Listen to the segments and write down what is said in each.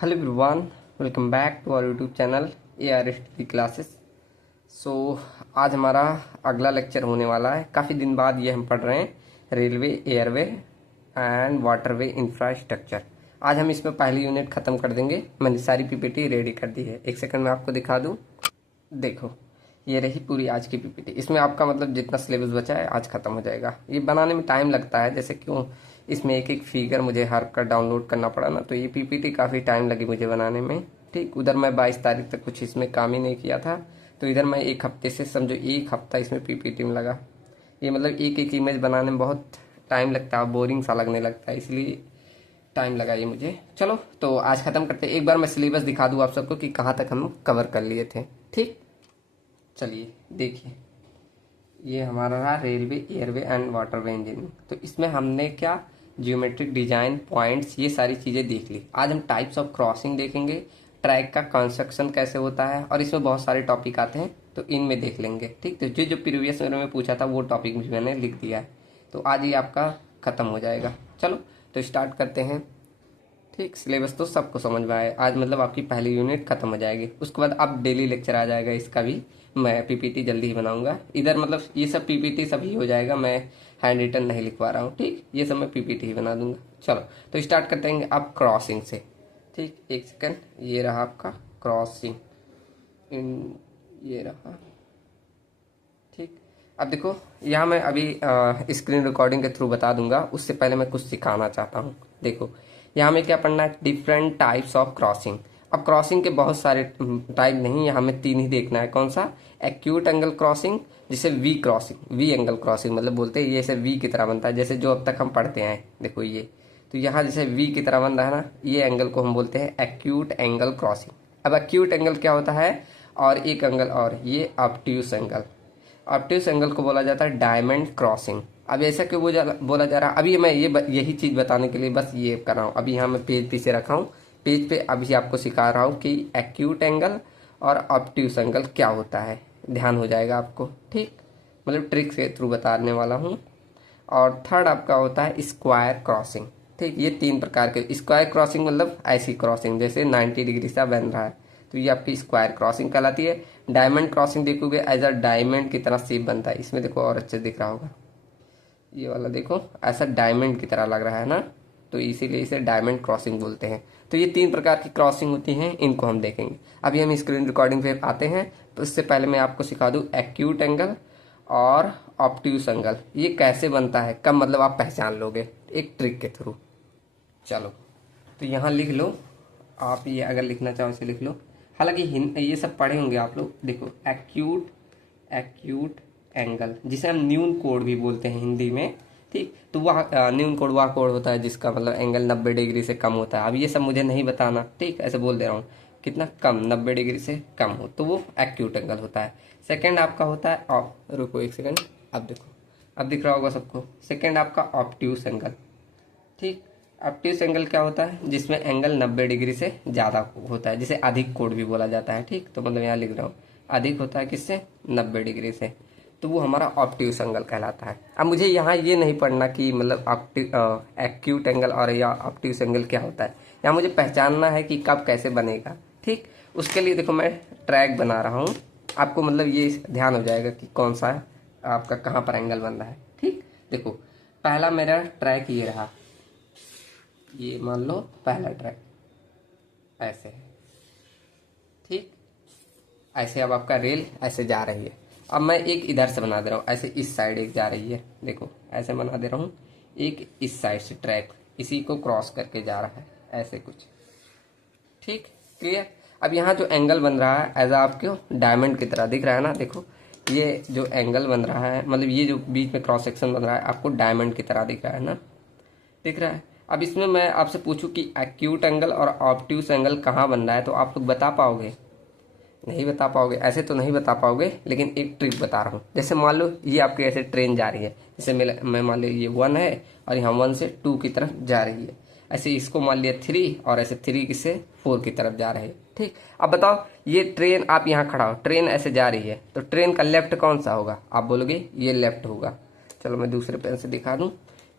Hello everyone, welcome back to our YouTube channel ARSTP classes. So आज हमारा अगला lecture होने वाला है। काफ़ी दिन बाद ये हम पढ़ रहे हैं railway, airway and waterway infrastructure. आज हम इसमें पहली यूनिट ख़त्म कर देंगे। मैंने सारी PPT रेडी कर दी है। एक सेकंड में आपको दिखा दूँ। देखो, ये रही पूरी आज की PPT। इसमें आपका मतलब जितना सिलेबस बचा है आज ख़त्म हो जाएगा। ये बनाने में टाइम लगता है, जैसे क्यों इसमें एक एक फिगर मुझे हर का डाउनलोड करना पड़ा ना, तो ये PPT काफ़ी टाइम लगी मुझे बनाने में। ठीक, उधर मैं 22 तारीख तक कुछ इसमें काम ही नहीं किया था, तो इधर मैं एक हफ्ते से समझो एक हफ्ता इसमें PPT में लगा। ये मतलब एक एक इमेज बनाने में बहुत टाइम लगता है, बोरिंग सा लगने लगता है, इसलिए टाइम लगा ये मुझे। चलो तो आज ख़त्म करते हैं। एक बार मैं सिलेबस दिखा दूँ आप सबको कि कहाँ तक हम कवर कर लिए थे। ठीक, चलिए देखिए, ये हमारा रहा railway, airway and waterway engineering. तो इसमें हमने क्या, जियोमेट्रिक डिजाइन, पॉइंट्स, ये सारी चीज़ें देख ली। आज हम टाइप्स ऑफ क्रॉसिंग देखेंगे, ट्रैक का कंस्ट्रक्शन कैसे होता है, और इसमें बहुत सारे टॉपिक आते हैं तो इनमें देख लेंगे। ठीक, तो जो जो प्रीवियस ईयर में पूछा था वो टॉपिक भी मैंने लिख दिया है, तो आज ये आपका ख़त्म हो जाएगा। चलो तो स्टार्ट करते हैं। ठीक, सिलेबस तो सबको समझ में आए। आज मतलब आपकी पहली यूनिट खत्म हो जाएगी, उसके बाद अब डेली लेक्चर आ जाएगा। इसका भी मैं PPT जल्दी ही बनाऊंगा। इधर मतलब ये सब PPT सभी हो जाएगा, मैं हैंड रिटन नहीं लिखवा रहा हूँ। ठीक, ये सब मैं PPT ही बना दूंगा। चलो तो स्टार्ट करते हैं अब क्रॉसिंग से। ठीक, एक सेकंड, ये रहा आपका क्रॉसिंग, ये रहा। ठीक, अब देखो यहाँ मैं अभी स्क्रीन रिकॉर्डिंग के थ्रू बता दूंगा, उससे पहले मैं कुछ सिखाना चाहता हूँ। देखो यहाँ में क्या पढ़ना है, डिफरेंट टाइप्स ऑफ क्रॉसिंग। अब क्रॉसिंग के बहुत सारे टाइप नहीं, यहाँ में 3 ही देखना है। कौन सा, एक्यूट एंगल क्रॉसिंग, जिसे V crossing, V angle crossing मतलब बोलते हैं, ये ऐसे वी की तरह बनता है, जैसे जो अब तक हम पढ़ते हैं। देखो ये, तो यहाँ जैसे वी की तरह बन रहा है ना, ये एंगल को हम बोलते हैं एक्यूट एंगल क्रॉसिंग। अब एक्यूट एंगल क्या होता है, और एक एंगल और, ये ऑब्ट्यूस एंगल। ऑब्ट्यूस एंगल को बोला जाता है डायमंड क्रॉसिंग। अब ऐसा क्यों बोला जा रहा है, अभी मैं यही चीज़ बताने के लिए बस ये कर रहा हूँ। अभी यहाँ मैं पेज पीछे रखा हूँ, पेज पे अभी आपको सिखा रहा हूँ कि एक्यूट एंगल और ऑब्ट्यूस एंगल क्या होता है, ध्यान हो जाएगा आपको। ठीक, मतलब ट्रिक्स के थ्रू बताने वाला हूँ। और थर्ड आपका होता है स्क्वायर क्रॉसिंग। ठीक, ये 3 प्रकार के। स्क्वायर क्रॉसिंग मतलब ऐसी क्रॉसिंग जैसे 90 डिग्री से बन रहा है, तो ये आपकी स्क्वायर क्रॉसिंग कहलाती है। डायमंड क्रॉसिंग देखोगे, एज अ डायमंड की तरह शेप बनता है। इसमें देखो और अच्छे दिख रहा होगा, ये वाला देखो ऐसा डायमंड की तरह लग रहा है ना, तो इसीलिए इसे डायमंड क्रॉसिंग बोलते हैं। तो ये 3 प्रकार की क्रॉसिंग होती हैं, इनको हम देखेंगे। अभी हम स्क्रीन रिकॉर्डिंग पे आते हैं, तो इससे पहले मैं आपको सिखा दूं एक्यूट एंगल और ऑब्ट्यूस एंगल ये कैसे बनता है, कब मतलब आप पहचान लोगे एक ट्रिक के थ्रू। चलो तो यहाँ लिख लो आप, ये अगर लिखना चाहो इसे लिख लो। हालांकि ये सब पढ़े होंगे आप लोग। देखो एक्यूट, एक्यूट एंगल जिसे हम न्यून कोण भी बोलते हैं हिंदी में। ठीक, तो वह न्यून कोण वह कोण होता है जिसका मतलब एंगल 90 डिग्री से कम होता है। अब ये सब मुझे नहीं बताना, ठीक, ऐसे बोल दे रहा हूँ, कितना कम, 90 डिग्री से कम हो तो वो एक्यूट एंगल होता है। सेकेंड आपका होता है रुको एक सेकेंड, अब देखो, अब दिख रहा होगा सबको। सेकेंड आपका ऑब्ट्यूस एंगल। ठीक, ऑब्ट्यूस एंगल क्या होता है, जिसमें एंगल 90 डिग्री से ज़्यादा होता है, जिसे अधिक कोण भी बोला जाता है। ठीक, तो मतलब यहाँ लिख रहा हूँ अधिक होता है किससे, 90 डिग्री से, तो वो हमारा ऑब्ट्यूस एंगल कहलाता है। अब मुझे यहाँ ये नहीं पढ़ना कि मतलब एक्यूट एंगल और या ऑब्ट्यूस एंगल क्या होता है, यहाँ मुझे पहचानना है कि कब कैसे बनेगा। ठीक, उसके लिए देखो मैं ट्रैक बना रहा हूँ, आपको मतलब ये ध्यान हो जाएगा कि कौन सा आपका कहाँ पर एंगल बन रहा है। ठीक, देखो पहला मेरा ट्रैक ये रहा, ये मान लो पहला ट्रैक ऐसे है। ठीक, ऐसे अब आपका रेल ऐसे जा रही है। अब मैं एक इधर से बना दे रहा हूँ, ऐसे इस साइड एक जा रही है, देखो ऐसे बना दे रहा हूँ। एक इस साइड से ट्रैक इसी को क्रॉस करके जा रहा है, ऐसे कुछ। ठीक, क्लियर। अब यहाँ जो एंगल बन रहा है एज आपको डायमंड की तरह दिख रहा है ना, देखो ये जो एंगल बन रहा है, मतलब ये जो बीच में क्रॉस सेक्शन बन रहा है आपको डायमंड की तरह दिख रहा है ना, दिख रहा है। अब इसमें मैं आपसे पूछूं कि एक्यूट एंगल और ऑब्ट्यूस एंगल कहाँ बन रहा है, तो आप लोग बता पाओगे? नहीं बता पाओगे, ऐसे तो नहीं बता पाओगे, लेकिन एक ट्रिक बता रहा हूँ। जैसे मान लो ये आपकी ऐसे ट्रेन जा रही है, जैसे मैं मान लो ये 1 है और यहाँ 1 से 2 की तरफ जा रही है, ऐसे इसको मान लिया 3 और ऐसे 3 से 4 की तरफ जा रहे हैं। ठीक, अब बताओ ये ट्रेन, आप यहाँ खड़ा हो, ट्रेन ऐसे जा रही है, तो ट्रेन का लेफ्ट कौन सा होगा, आप बोलोगे ये लेफ्ट होगा। चलो मैं दूसरे पेन से दिखा दूँ,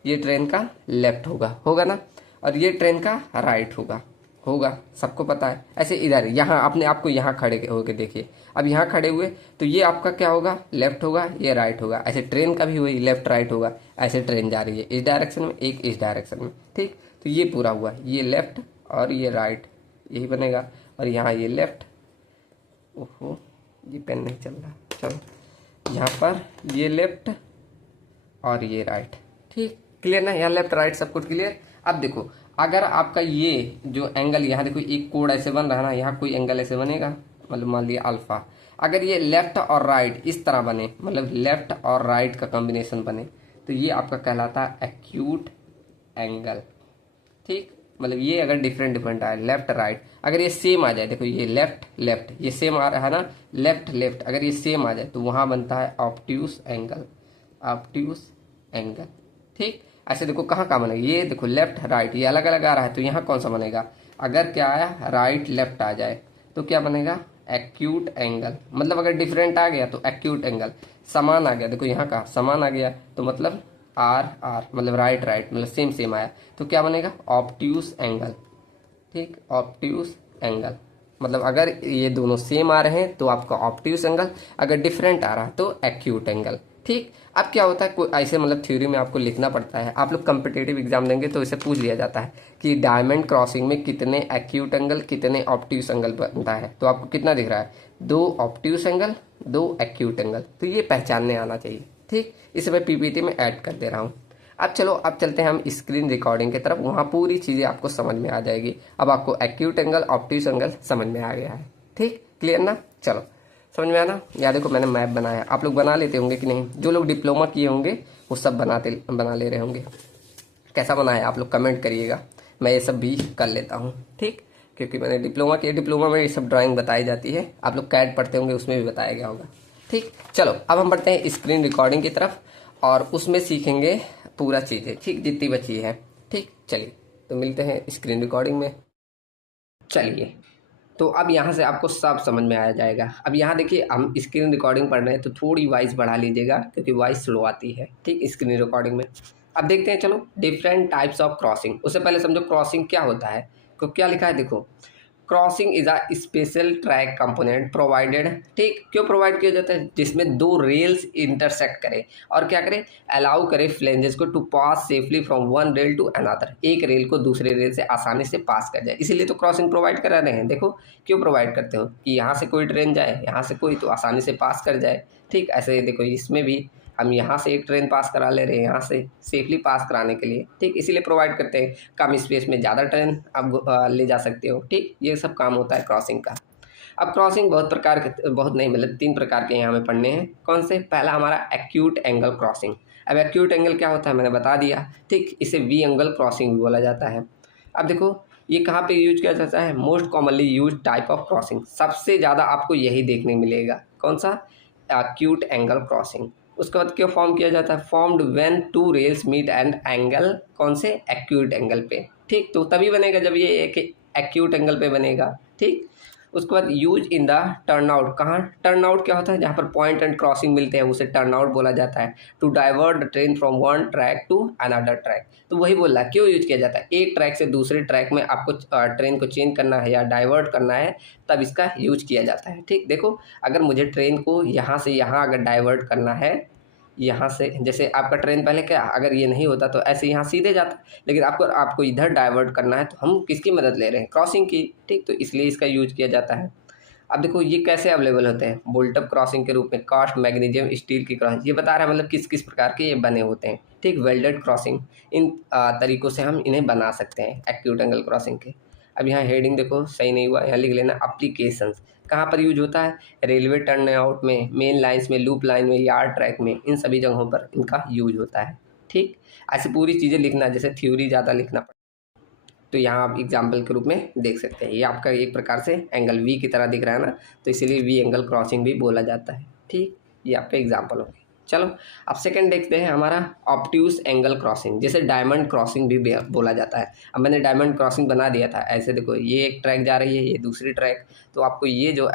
ये ट्रेन का लेफ्ट होगा ना, और ये ट्रेन का राइट होगा। होगा, सबको पता है। ऐसे इधर यहाँ अपने आप को यहाँ खड़े होके देखिए, अब यहाँ खड़े हुए तो ये आपका क्या होगा, लेफ्ट होगा, ये राइट होगा। ऐसे ट्रेन का भी वही लेफ्ट राइट होगा। ऐसे ट्रेन जा रही है इस डायरेक्शन में, एक इस डायरेक्शन में, ठीक। तो ये पूरा हुआ, ये लेफ्ट और ये राइट, यही बनेगा। और यहाँ ये लेफ्ट, ओहो ये पेन नहीं चल रहा, चलो यहाँ पर ये लेफ्ट और ये राइट, ठीक। क्लियर ना, यहाँ लेफ्ट राइट सब कुछ क्लियर। अब देखो अगर आपका ये जो एंगल यहाँ देखो एक कोड ऐसे बन रहा है ना, यहाँ कोई एंगल ऐसे बनेगा, मतलब मान लिया अल्फा। अगर ये लेफ्ट और राइट इस तरह बने, मतलब लेफ्ट और राइट का कॉम्बिनेशन बने, तो ये आपका कहलाता है एक्यूट एंगल, ठीक। मतलब ये अगर डिफरेंट डिफरेंट आए लेफ्ट राइट, अगर ये सेम आ जाए, देखो ये लेफ्ट लेफ्ट ये सेम आ रहा है ना, लेफ्ट लेफ्ट अगर ये सेम आ जाए तो वहां बनता है ऑब्ट्यूस एंगल, ऑब्ट्यूस एंगल, ठीक। ऐसे देखो कहाँ कहाँ बनेगा, ये देखो लेफ्ट राइट ये अलग अलग आ रहा है, तो यहाँ कौन सा बनेगा, अगर क्या आया राइट लेफ्ट आ जाए तो क्या बनेगा, एक्यूट एंगल। मतलब अगर डिफरेंट आ गया तो एक्यूट एंगल, समान आ गया, देखो यहाँ का समान आ गया तो मतलब आर आर, मतलब राइट राइट मतलब सेम सेम आया तो क्या बनेगा, ऑब्ट्यूस एंगल, ठीक। ऑब्ट्यूस एंगल मतलब अगर ये दोनों सेम आ रहे हैं तो आपका ऑब्ट्यूस एंगल, अगर डिफरेंट आ रहा है तो एक्यूट एंगल, ठीक। अब क्या होता है, कोई ऐसे मतलब थ्योरी में आपको लिखना पड़ता है। आप लोग कम्पिटेटिव एग्जाम देंगे तो इसे पूछ लिया जाता है कि डायमंड क्रॉसिंग में कितने एक्यूट एंगल कितने ऑब्ट्यूस एंगल बनता है। तो आपको कितना दिख रहा है, 2 ऑब्ट्यूस एंगल 2 एक्यूट एंगल, तो ये पहचानने आना चाहिए, ठीक। इसे मैं पीपीटी में ऐड कर दे रहा हूँ। अब चलो अब चलते हैं हम स्क्रीन रिकॉर्डिंग की तरफ, वहाँ पूरी चीज़ें आपको समझ में आ जाएगी। अब आपको एक्यूट एंगल ऑब्ट्यूस एंगल समझ में आ गया है, ठीक। क्लियर ना, चलो समझ में आना। या देखो मैंने मैप बनाया है, आप लोग बना लेते होंगे कि नहीं, जो लोग डिप्लोमा किए होंगे वो सब बना ले रहे होंगे। कैसा बना है आप लोग कमेंट करिएगा, मैं ये सब भी कर लेता हूँ, ठीक। क्योंकि मैंने डिप्लोमा किया, डिप्लोमा में ये सब ड्राइंग बताई जाती है, आप लोग कैड पढ़ते होंगे उसमें भी बताया गया होगा, ठीक। चलो अब हम बढ़ते हैं स्क्रीन रिकॉर्डिंग की तरफ और उसमें सीखेंगे पूरा चीज़ें, ठीक, जितनी बची है, ठीक। चलिए तो मिलते हैं स्क्रीन रिकॉर्डिंग में। चलिए तो अब यहाँ से आपको सब समझ में आ जाएगा। अब यहाँ देखिए हम स्क्रीन रिकॉर्डिंग पढ़ रहे हैं तो थोड़ी वॉइस बढ़ा लीजिएगा क्योंकि वॉइस स्लो आती है, ठीक, स्क्रीन रिकॉर्डिंग में। अब देखते हैं, चलो डिफरेंट टाइप्स ऑफ क्रॉसिंग। उससे पहले समझो क्रॉसिंग क्या होता है, तो क्या लिखा है देखो, crossing is a special track component provided, ठीक। क्यों प्रोवाइड किया जाता है, जिसमें 2 रेल्स इंटरसेक्ट करे और क्या करे, अलाउ करे फ्लेंजेस को to pass safely from one rail to another, एक रेल को दूसरे रेल से आसानी से पास कर जाए, इसीलिए तो क्रॉसिंग प्रोवाइड करा रहे हैं। देखो क्यों प्रोवाइड करते हो कि यहाँ से कोई ट्रेन जाए, यहाँ से कोई, तो आसानी से पास कर जाए, ठीक। ऐसे देखो इसमें भी हम यहाँ से एक ट्रेन पास करा ले रहे हैं, यहाँ से सेफली पास कराने के लिए, ठीक, इसीलिए प्रोवाइड करते हैं। कम स्पेस में ज़्यादा ट्रेन आप ले जा सकते हो, ठीक, ये सब काम होता है क्रॉसिंग का। अब क्रॉसिंग बहुत प्रकार के, बहुत नहीं मतलब 3 प्रकार के यहाँ हमें पढ़ने हैं। कौन से, पहला हमारा एक्यूट एंगल क्रॉसिंग। अब एक्यूट एंगल क्या होता है मैंने बता दिया, ठीक, इसे वी एंगल क्रॉसिंग भी बोला जाता है। अब देखो ये कहाँ पे यूज किया जाता है, most commonly use type of crossing, सबसे ज़्यादा आपको यही देखने मिलेगा, कौन सा, एक्यूट एंगल क्रॉसिंग। उसके बाद क्यों फॉर्म किया जाता है, formed when 2 rails meet and angle, कौन से, एक्यूट एंगल पे, ठीक। तो तभी बनेगा जब ये एक एक्यूट एंगल पे बनेगा, ठीक। उसके बाद use in the turn out, कहाँ टर्न आउट क्या होता है, जहाँ पर पॉइंट एंड क्रॉसिंग मिलते हैं उसे टर्न आउट बोला जाता है। To divert the train from one track to another track, तो वही बोल रहा है क्यों यूज किया जाता है, एक ट्रैक से दूसरे ट्रैक में आपको ट्रेन को चेंज करना है या डाइवर्ट करना है, तब इसका यूज किया जाता है, ठीक। देखो अगर मुझे ट्रेन को यहाँ से यहाँ अगर डाइवर्ट करना है, यहाँ से जैसे आपका ट्रेन पहले क्या, अगर ये नहीं होता तो ऐसे यहाँ सीधे जाता, लेकिन आपको आपको इधर डाइवर्ट करना है तो हम किसकी मदद ले रहे हैं, क्रॉसिंग की, ठीक। तो इसलिए इसका यूज किया जाता है। अब देखो ये कैसे अवेलेबल होते हैं, बोल्ट अप क्रॉसिंग के रूप में, कास्ट मैग्नीशियम स्टील की क्रॉसिंग, ये बता रहा है मतलब किस किस प्रकार के ये बने होते हैं, ठीक। वेल्डेड क्रॉसिंग, इन तरीकों से हम इन्हें बना सकते हैं एक्यूट एंगल क्रॉसिंग के। अब यहाँ हेडिंग देखो सही नहीं हुआ, यहाँ लिख लेना एप्लीकेशंस, कहाँ पर यूज होता है, रेलवे टर्न आउट में, मेन लाइन्स में, लूप लाइन में, यार्ड ट्रैक में, इन सभी जगहों पर इनका यूज होता है, ठीक। ऐसे पूरी चीज़ें लिखना, जैसे थ्योरी ज़्यादा लिखना पड़ता है तो यहाँ आप एग्जाम्पल के रूप में देख सकते हैं। ये आपका एक प्रकार से एंगल वी की तरह दिख रहा है ना, तो इसीलिए वी एंगल क्रॉसिंग भी बोला जाता है, ठीक। ये आपका एग्जाम्पल हो गया। चलो अब सेकंड देखते हैं हमारा ऑब्ट्यूस एंगल क्रॉसिंग, जिसे डायमंड क्रॉसिंग भी बोला जाता है। अब मैंने डायमंड क्रॉसिंग बना दिया था, ऐसे देखो ये एक ट्रैक जा रही है, ये दूसरी ट्रैक, तो आपको ये जो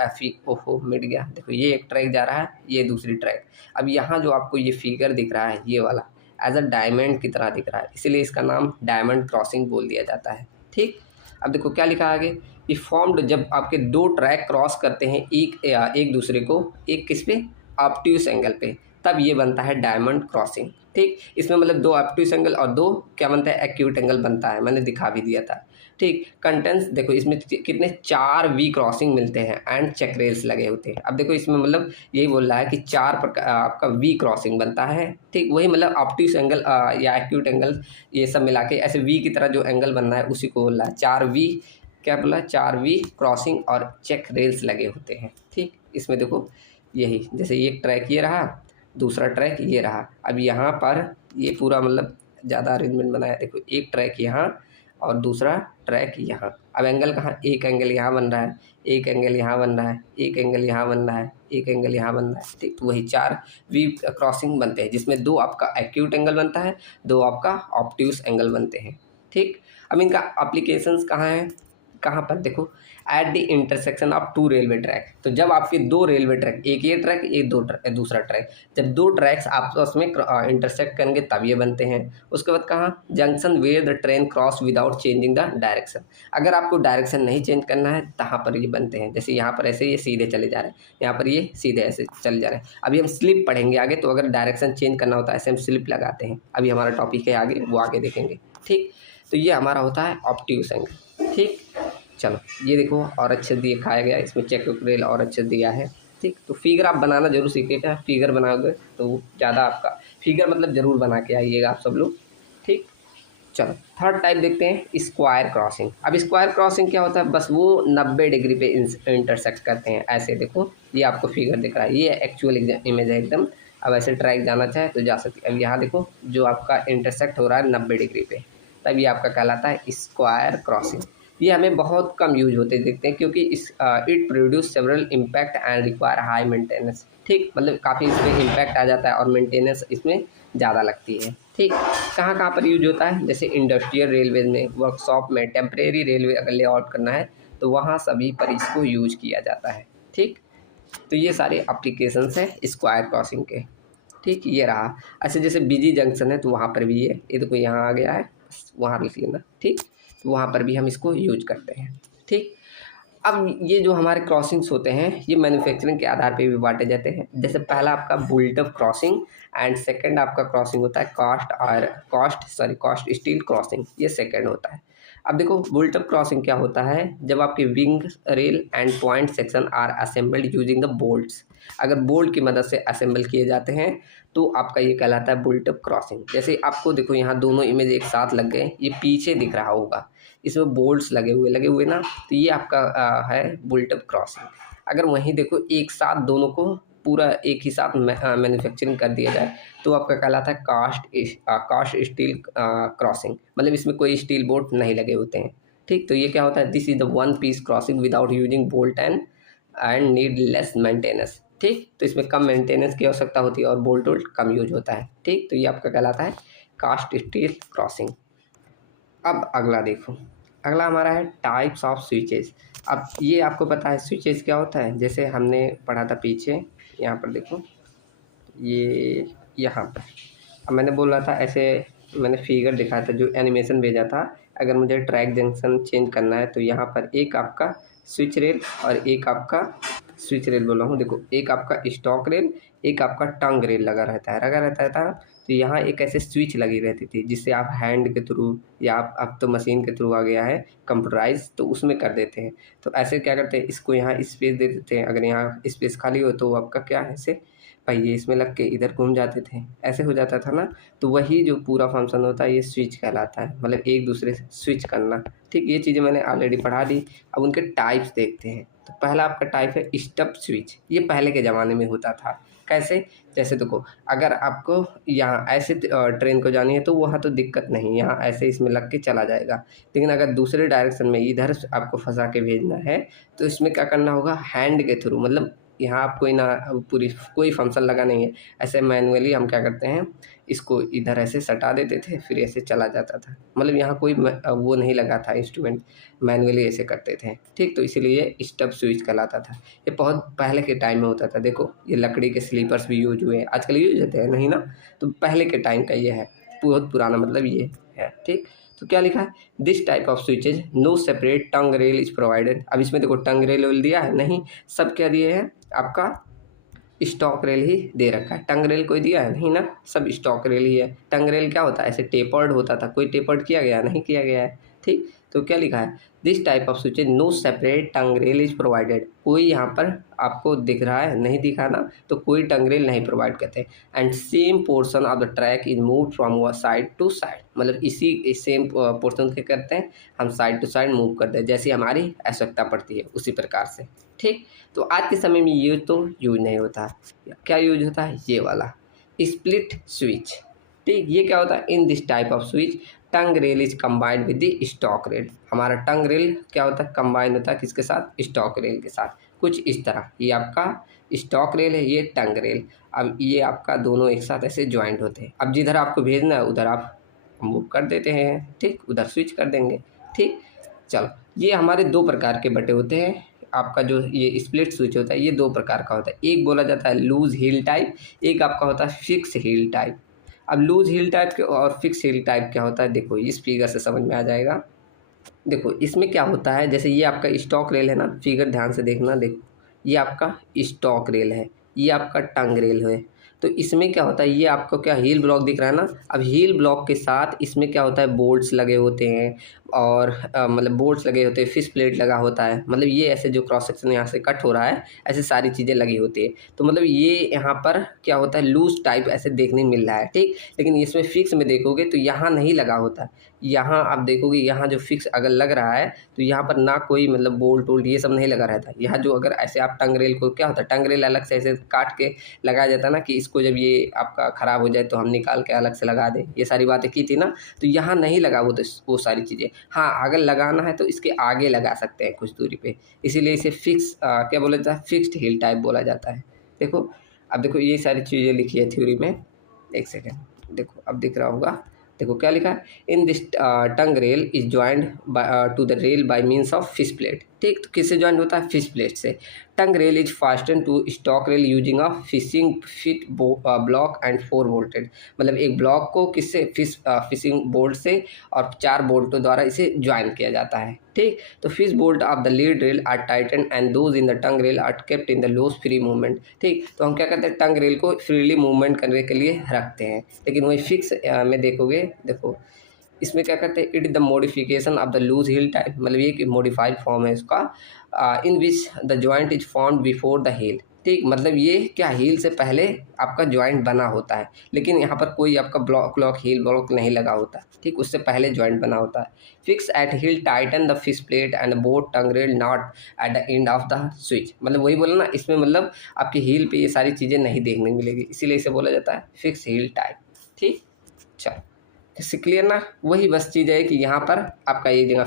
ओहो मिट गया, देखो ये एक ट्रैक जा रहा है, ये दूसरी ट्रैक। अब यहाँ जो आपको ये फिगर दिख रहा है ये वाला एज अ डायमंड की तरह दिख रहा है, इसीलिए इसका नाम डायमंड क्रॉसिंग बोल दिया जाता है, ठीक। अब देखो क्या लिखा है आगे, ये फॉर्म्ड जब आपके दो ट्रैक क्रॉस करते हैं एक दूसरे को, एक किस पे, ऑब्ट्यूस एंगल पे, तब ये बनता है डायमंड क्रॉसिंग। ठीक, इसमें मतलब दो ऑब्ट्यूस एंगल और दो क्या बनता है, एक्यूट एंगल बनता है, मैंने दिखा भी दिया था। ठीक, कंटेंट्स देखो इसमें कितने 4 वी क्रॉसिंग मिलते हैं एंड चेकरेल्स लगे होते हैं। अब देखो इसमें मतलब यही बोल रहा है कि 4 आपका वी क्रॉसिंग बनता है। ठीक, वही मतलब ऑब्ट्यूस एंगल या एक्यूट एंगल ये सब मिला के ऐसे वी की तरह जो एंगल बनना है उसी को बोल रहा है 4 वी, क्या बोला, 4 वी क्रॉसिंग और चेक रेल्स लगे होते हैं। ठीक, इसमें देखो यही जैसे एक ट्रैक ये रहा, दूसरा ट्रैक ये रहा। अब यहाँ पर ये पूरा मतलब ज़्यादा अरेंजमेंट बनाया, देखो एक ट्रैक यहाँ और दूसरा ट्रैक यहाँ। अब एंगल कहाँ, एक एंगल यहाँ बन रहा है, एक एंगल यहाँ बन रहा है, एक एंगल यहाँ बन रहा है, एक एंगल यहाँ बन रहा है। ठीक, तो वही 4 वी क्रॉसिंग बनते हैं जिसमें 2 आपका एक्यूट एंगल बनता है, 2 आपका ऑब्ट्यूस एंगल बनते हैं। ठीक, अब इनका एप्लीकेशंस कहाँ है, कहाँ पर देखो, at the intersection of 2 railway track. तो जब आपके 2 रेलवे ट्रैक, एक ये ट्रैक एक दूसरा ट्रैक, जब 2 ट्रैक्स आपस में इंटरसेक्ट करेंगे तब ये बनते हैं। उसके बाद कहाँ, junction where the train cross without changing the direction. अगर आपको डायरेक्शन नहीं चेंज करना है तहाँ पर ये बनते हैं। जैसे यहाँ पर ऐसे ये सीधे चले जा रहे हैं, यहाँ पर ये सीधे ऐसे चले जा रहे हैं। अभी हम स्लिप पढ़ेंगे आगे, तो अगर डायरेक्शन चेंज करना होता है ऐसे हम स्लिप लगाते हैं। अभी हमारा टॉपिक है आगे, वो आगे देखेंगे। ठीक, तो ये हमारा होता है ऑब्ट्यूस एंगल। ठीक, चलो ये देखो और अच्छे दिखाया गया, इसमें चेक रेल और अच्छे दिया है। ठीक, तो फिगर आप बनाना जरूर सीखिएगा, फिगर बनाओगे तो ज़्यादा आपका फिगर मतलब ज़रूर बना के आइएगा आप सब लोग। ठीक, चलो थर्ड टाइप देखते हैं, स्क्वायर क्रॉसिंग। अब स्क्वायर क्रॉसिंग क्या होता है, बस वो 90 डिग्री पे इंटरसेक्ट करते हैं। ऐसे देखो ये आपको फिगर दिख रहा है, ये एक्चुअल इमेज है एकदम। अब ऐसे ट्रैक जाना चाहे तो जा सकते हैं। अब यहाँ देखो जो आपका इंटरसेक्ट हो रहा है 90 डिग्री पे, तब ये आपका कहलाता है स्क्वायर क्रॉसिंग। ये हमें बहुत कम यूज होते देखते हैं क्योंकि it produce several impact and require high maintenance. ठीक, मतलब काफ़ी इसमें इम्पैक्ट आ जाता है और मेंटेनेंस इसमें ज़्यादा लगती है। ठीक, कहाँ कहाँ पर यूज होता है, जैसे इंडस्ट्रियल रेलवे में, वर्कशॉप में, टेम्परेरी रेलवे अगर लेआउट करना है तो वहाँ सभी पर इसको यूज किया जाता है। ठीक, तो ये सारे एप्लीकेशंस हैं स्क्वायर क्रॉसिंग के। ठीक, ये रहा। अच्छा जैसे बिजी जंक्शन है तो वहाँ पर भी ये देखो यहाँ आ गया है, वहाँ लिख लेना। ठीक, तो वहाँ पर भी हम इसको यूज करते हैं। ठीक, अब ये जो हमारे क्रॉसिंग्स होते हैं ये मैन्युफैक्चरिंग के आधार पे भी बांटे जाते हैं। जैसे पहला आपका बुल्ट-अप क्रॉसिंग एंड सेकंड आपका क्रॉसिंग होता है कास्ट स्टील क्रॉसिंग, ये सेकंड होता है। अब देखो बुल्ट-अप क्रॉसिंग क्या होता है, जब आपके wing rail and point section are assembled using the bolts, अगर बोल्ट की मदद से असेंबल किए जाते हैं तो आपका ये कहलाता है बुल्ट-अप क्रॉसिंग। जैसे आपको देखो यहाँ दोनों इमेज एक साथ लग गए, ये पीछे दिख रहा होगा, इसमें बोल्ट्स लगे हुए ना, तो ये आपका है बुल्ट-अप क्रॉसिंग। अगर वहीं देखो एक साथ दोनों को पूरा एक ही साथ मैन्युफैक्चरिंग कर दिया जाए तो आपका कहलाता है कास्ट स्टील क्रॉसिंग, मतलब इसमें कोई स्टील बोल्ट नहीं लगे होते हैं। ठीक, तो ये क्या होता है, this is the one piece crossing without using bolt and need less maintenance. ठीक, तो इसमें कम मेंटेनेंस की आवश्यकता होती है और बोल्ट वोल्ट कम यूज होता है। ठीक, तो ये आपका कहलाता है कास्ट स्टील क्रॉसिंग। अब अगला देखो, अगला हमारा है टाइप्स ऑफ स्विचेस। अब ये आपको पता है स्विचेस क्या होता है, जैसे हमने पढ़ा था पीछे, यहाँ पर देखो ये यहाँ पर, अब मैंने बोला था ऐसे, मैंने फिगर दिखाया था जो एनिमेशन भेजा था, अगर मुझे ट्रैक जंक्शन चेंज करना है तो यहाँ पर एक आपका स्विच रेल और एक आपका स्विच रेल बोला हूँ, देखो एक आपका स्टॉक रेल, एक आपका टंग रेल लगा रहता था। तो यहाँ एक ऐसे स्विच लगी रहती थी जिससे आप हैंड के थ्रू या आप अब तो मशीन के थ्रू आ गया है कंप्यूटराइज, तो उसमें कर देते हैं। तो ऐसे क्या करते हैं, इसको यहाँ स्पेस दे देते हैं, अगर यहाँ स्पेस खाली हो तो आपका क्या है, ऐसे पहिए इसमें लग के इधर घूम जाते थे, ऐसे हो जाता था ना। तो वही जो पूरा फंक्शन होता है ये स्विच कहलाता है, मतलब एक दूसरे से स्विच करना। ठीक, ये चीज़ें मैंने ऑलरेडी पढ़ा दी। अब उनके टाइप्स देखते हैं। तो पहला आपका टाइप है स्टप स्विच, ये पहले के ज़माने में होता था। कैसे, जैसे देखो अगर आपको यहाँ ऐसे ट्रेन को जानी है तो वहाँ तो दिक्कत नहीं, यहाँ ऐसे इसमें लग के चला जाएगा। लेकिन अगर दूसरे डायरेक्शन में इधर आपको फंसा के भेजना है तो इसमें क्या करना होगा, हैंड के थ्रू, मतलब यहाँ आप कोई ना पूरी कोई फंक्शन लगा नहीं है, ऐसे मैनुअली हम क्या करते हैं, इसको इधर ऐसे सटा देते थे, फिर ऐसे चला जाता था। मतलब यहाँ कोई वो नहीं लगा था इंस्ट्रूमेंट, मैनुअली ऐसे करते थे। ठीक, तो इसीलिए स्टब स्विच कहलाता था। ये बहुत पहले के टाइम में होता था। देखो ये लकड़ी के स्लीपर्स भी यूज हुए हैं, आजकल यूज होते हैं नहीं ना, तो पहले के टाइम का ये है, बहुत पुराना मतलब ये है। ठीक, तो क्या लिखा है, this type of switches no separate tongue rail is provided. अब इसमें देखो टंग रेल दिया है नहीं, सब क्या दिए हैं आपका स्टॉक रेल ही दे रखा है। टंग रेल कोई दिया है नहीं ना, सब स्टॉक रेल ही है। टंग रेल क्या होता है, ऐसे टेपर्ड होता था, कोई टेपर्ड किया गया नहीं किया गया है। ठीक, तो क्या लिखा है, this type of switch no separate tongue rail is provided. कोई यहाँ पर आपको दिख रहा है नहीं दिखा ना, तो कोई टंग रेल नहीं प्रोवाइड करते। And same portion of the track is move from side to side, मतलब इसी सेम पोर्शन के करते हैं हम, साइड टू साइड मूव करते हैं जैसी हमारी आवश्यकता पड़ती है उसी प्रकार से। ठीक, तो आज के समय में ये तो यूज नहीं होता, क्या यूज होता है, ये वाला स्प्लिट स्विच। ठीक, ये क्या होता है, in this type of switch tongue rail is combined with the stock rail. हमारा टंग रेल क्या होता है, कंबाइन होता है किसके साथ, स्टॉक रेल के साथ। कुछ इस तरह, ये आपका स्टॉक रेल है, ये टंग रेल। अब ये आपका दोनों एक साथ ऐसे ज्वाइंट होते हैं। अब जिधर आपको भेजना है उधर आप मूव कर देते हैं, ठीक, उधर स्विच कर देंगे। ठीक, चलो, ये हमारे दो प्रकार के बटे होते हैं। आपका जो ये स्प्लिट स्विच होता है ये दो प्रकार का होता है, एक बोला जाता है लूज हील टाइप, एक आपका होता है फिक्स हील टाइप। अब लूज हील टाइप के और फिक्स हील टाइप क्या होता है, देखो इस फिगर से समझ में आ जाएगा। देखो इसमें क्या होता है, जैसे ये आपका स्टॉक रेल है ना, फिगर ध्यान से देखना, देखो ये आपका स्टॉक रेल है, ये आपका टंग रेल है। तो इसमें क्या होता है, ये आपको क्या हील ब्लॉक दिख रहा है ना, अब हील ब्लॉक के साथ इसमें क्या होता है, बोल्ट्स लगे होते हैं और मतलब बोल्ट्स लगे होते हैं, फिश प्लेट लगा होता है, मतलब ये ऐसे जो क्रॉस सेक्शन यहाँ से कट हो रहा है ऐसे सारी चीज़ें लगी होती है। तो मतलब ये यहाँ पर क्या होता है, लूज टाइप ऐसे देखने मिल रहा है। ठीक, लेकिन इसमें फिक्स में देखोगे तो यहाँ नहीं लगा होता, यहाँ आप देखोगे यहाँ जो फिक्स अगर लग रहा है तो यहाँ पर ना कोई मतलब बोल्ट वोल्ट ये सब नहीं लगा रहता है। यहाँ जो अगर ऐसे आप टंग रेल को क्या होता है, टंग रेल अलग से ऐसे काट के लगाया जाता है ना, कि इसको जब ये आपका ख़राब हो जाए तो हम निकाल के अलग से लगा दें, ये सारी बातें की थी ना। तो यहाँ नहीं लगा वो सारी चीज़ें। हाँ, अगर लगाना है तो इसके आगे लगा सकते हैं कुछ दूरी पे, इसीलिए इसे फिक्स क्या बोला जाता है, फिक्स्ड हील टाइप बोला जाता है। देखो, अब देखो ये सारी चीज़ें लिखी है थ्योरी में, एक सेकेंड, देखो अब दिख रहा होगा। देखो क्या लिखा है, in this tongue rail is joined to the rail by means of fish plate. ठीक, तो किससे ज्वाइंट होता है, फिश प्लेट से। Tongue rail is fasten to stock rail using a fishing fit block and 4 bolted, मतलब एक block को किससे, फिशिंग बोल्ट से और 4 बोल्टों द्वारा इसे ज्वाइन किया जाता है। ठीक, तो fish bolt of the lead rail are tighten and those in the tongue rail are kept in the loose free movement. ठीक, तो हम क्या करते हैं, टंग रेल को फ्रीली मूवमेंट करने के लिए रखते हैं। लेकिन वही फिक्स में देखोगे, देखो इसमें क्या करते हैं, it is the modification of the loose heel type, मतलब ये एक मॉडिफाइड फॉर्म है इसका, in which the joint is formed before the heel. ठीक, मतलब ये क्या, हील से पहले आपका जॉइंट बना होता है, लेकिन यहाँ पर कोई आपका ब्लॉक हील ब्लॉक नहीं लगा होता। ठीक, उससे पहले जॉइंट बना होता है। Fix at heel tighten the fish plate and bolt tongue rail not at the end of the switch, मतलब वही बोला ना, इसमें मतलब आपकी हील पे ये सारी चीज़ें नहीं देखने मिलेगी, इसीलिए इसे बोला जाता है फिक्स हील टाइप। ठीक, चलो इससे क्लियर ना, वही बस चीज़ है कि यहाँ पर आपका एक जगह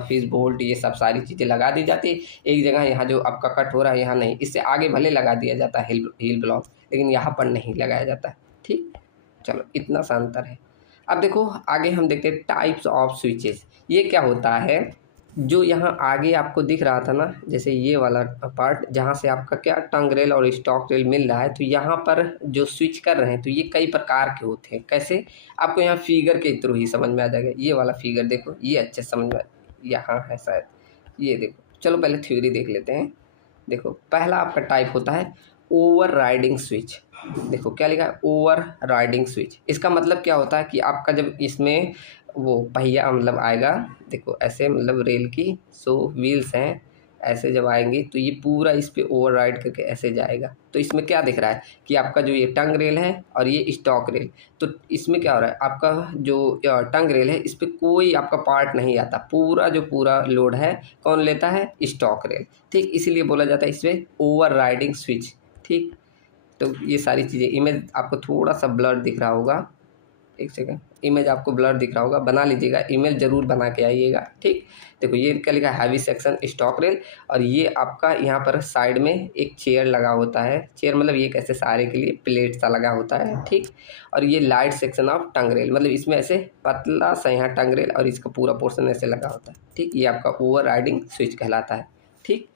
फिश बोल्ट ये सब सारी चीज़ें लगा दी जाती है, एक जगह यहाँ जो आपका कट हो रहा है यहाँ नहीं, इससे आगे भले लगा दिया जाता है हील ब्लॉक, लेकिन यहाँ पर नहीं लगाया जाता है। ठीक, चलो इतना सा अंतर है। अब देखो आगे हम देखते हैं टाइप्स ऑफ स्विचेस। ये क्या होता है, जो यहाँ आगे आपको दिख रहा था ना, जैसे ये वाला पार्ट जहाँ से आपका क्या टंग रेल और स्टॉक रेल मिल रहा है, तो यहाँ पर जो स्विच कर रहे हैं तो ये कई प्रकार के होते हैं। कैसे, आपको यहाँ फिगर के थ्रू ही समझ में आ जाएगा। ये वाला फिगर देखो, ये अच्छे समझ में यहाँ है शायद, ये देखो। चलो पहले थ्योरी देख लेते हैं। देखो पहला आपका टाइप होता है ओवर राइडिंग स्विच। देखो क्या लिखा है, ओवर राइडिंग स्विच। इसका मतलब क्या होता है कि आपका जब इसमें वो पहिया मतलब आएगा, देखो ऐसे मतलब रेल की व्हील्स हैं, ऐसे जब आएंगी तो ये पूरा इस पे ओवर राइड करके ऐसे जाएगा। तो इसमें क्या दिख रहा है कि आपका जो ये टंग रेल है और ये स्टॉक रेल, तो इसमें क्या हो रहा है, आपका जो टंग रेल है इस पर कोई आपका पार्ट नहीं आता, पूरा लोड है कौन लेता है, स्टॉक रेल। ठीक, इसीलिए बोला जाता है इसमें ओवर राइडिंग स्विच। ठीक, तो ये सारी चीज़ें, इमेज आपको थोड़ा सा ब्लर दिख रहा होगा, एक सेकंड, इमेज आपको ब्लर दिख रहा होगा, बना लीजिएगा, इमेज जरूर बना के आइएगा। ठीक, देखो ये क्या लिखा है, हैवी सेक्शन स्टॉक रेल, और ये आपका यहाँ पर साइड में एक चेयर लगा होता है, चेयर मतलब ये कैसे सहारे के लिए प्लेट सा लगा होता है। ठीक, और ये light section of tongue rail, मतलब इसमें ऐसे पतला सा यहाँ टंग रेल और इसका पूरा पोर्शन ऐसे लगा होता है। ठीक, ये आपका ओवर राइडिंग स्विच कहलाता है। ठीक,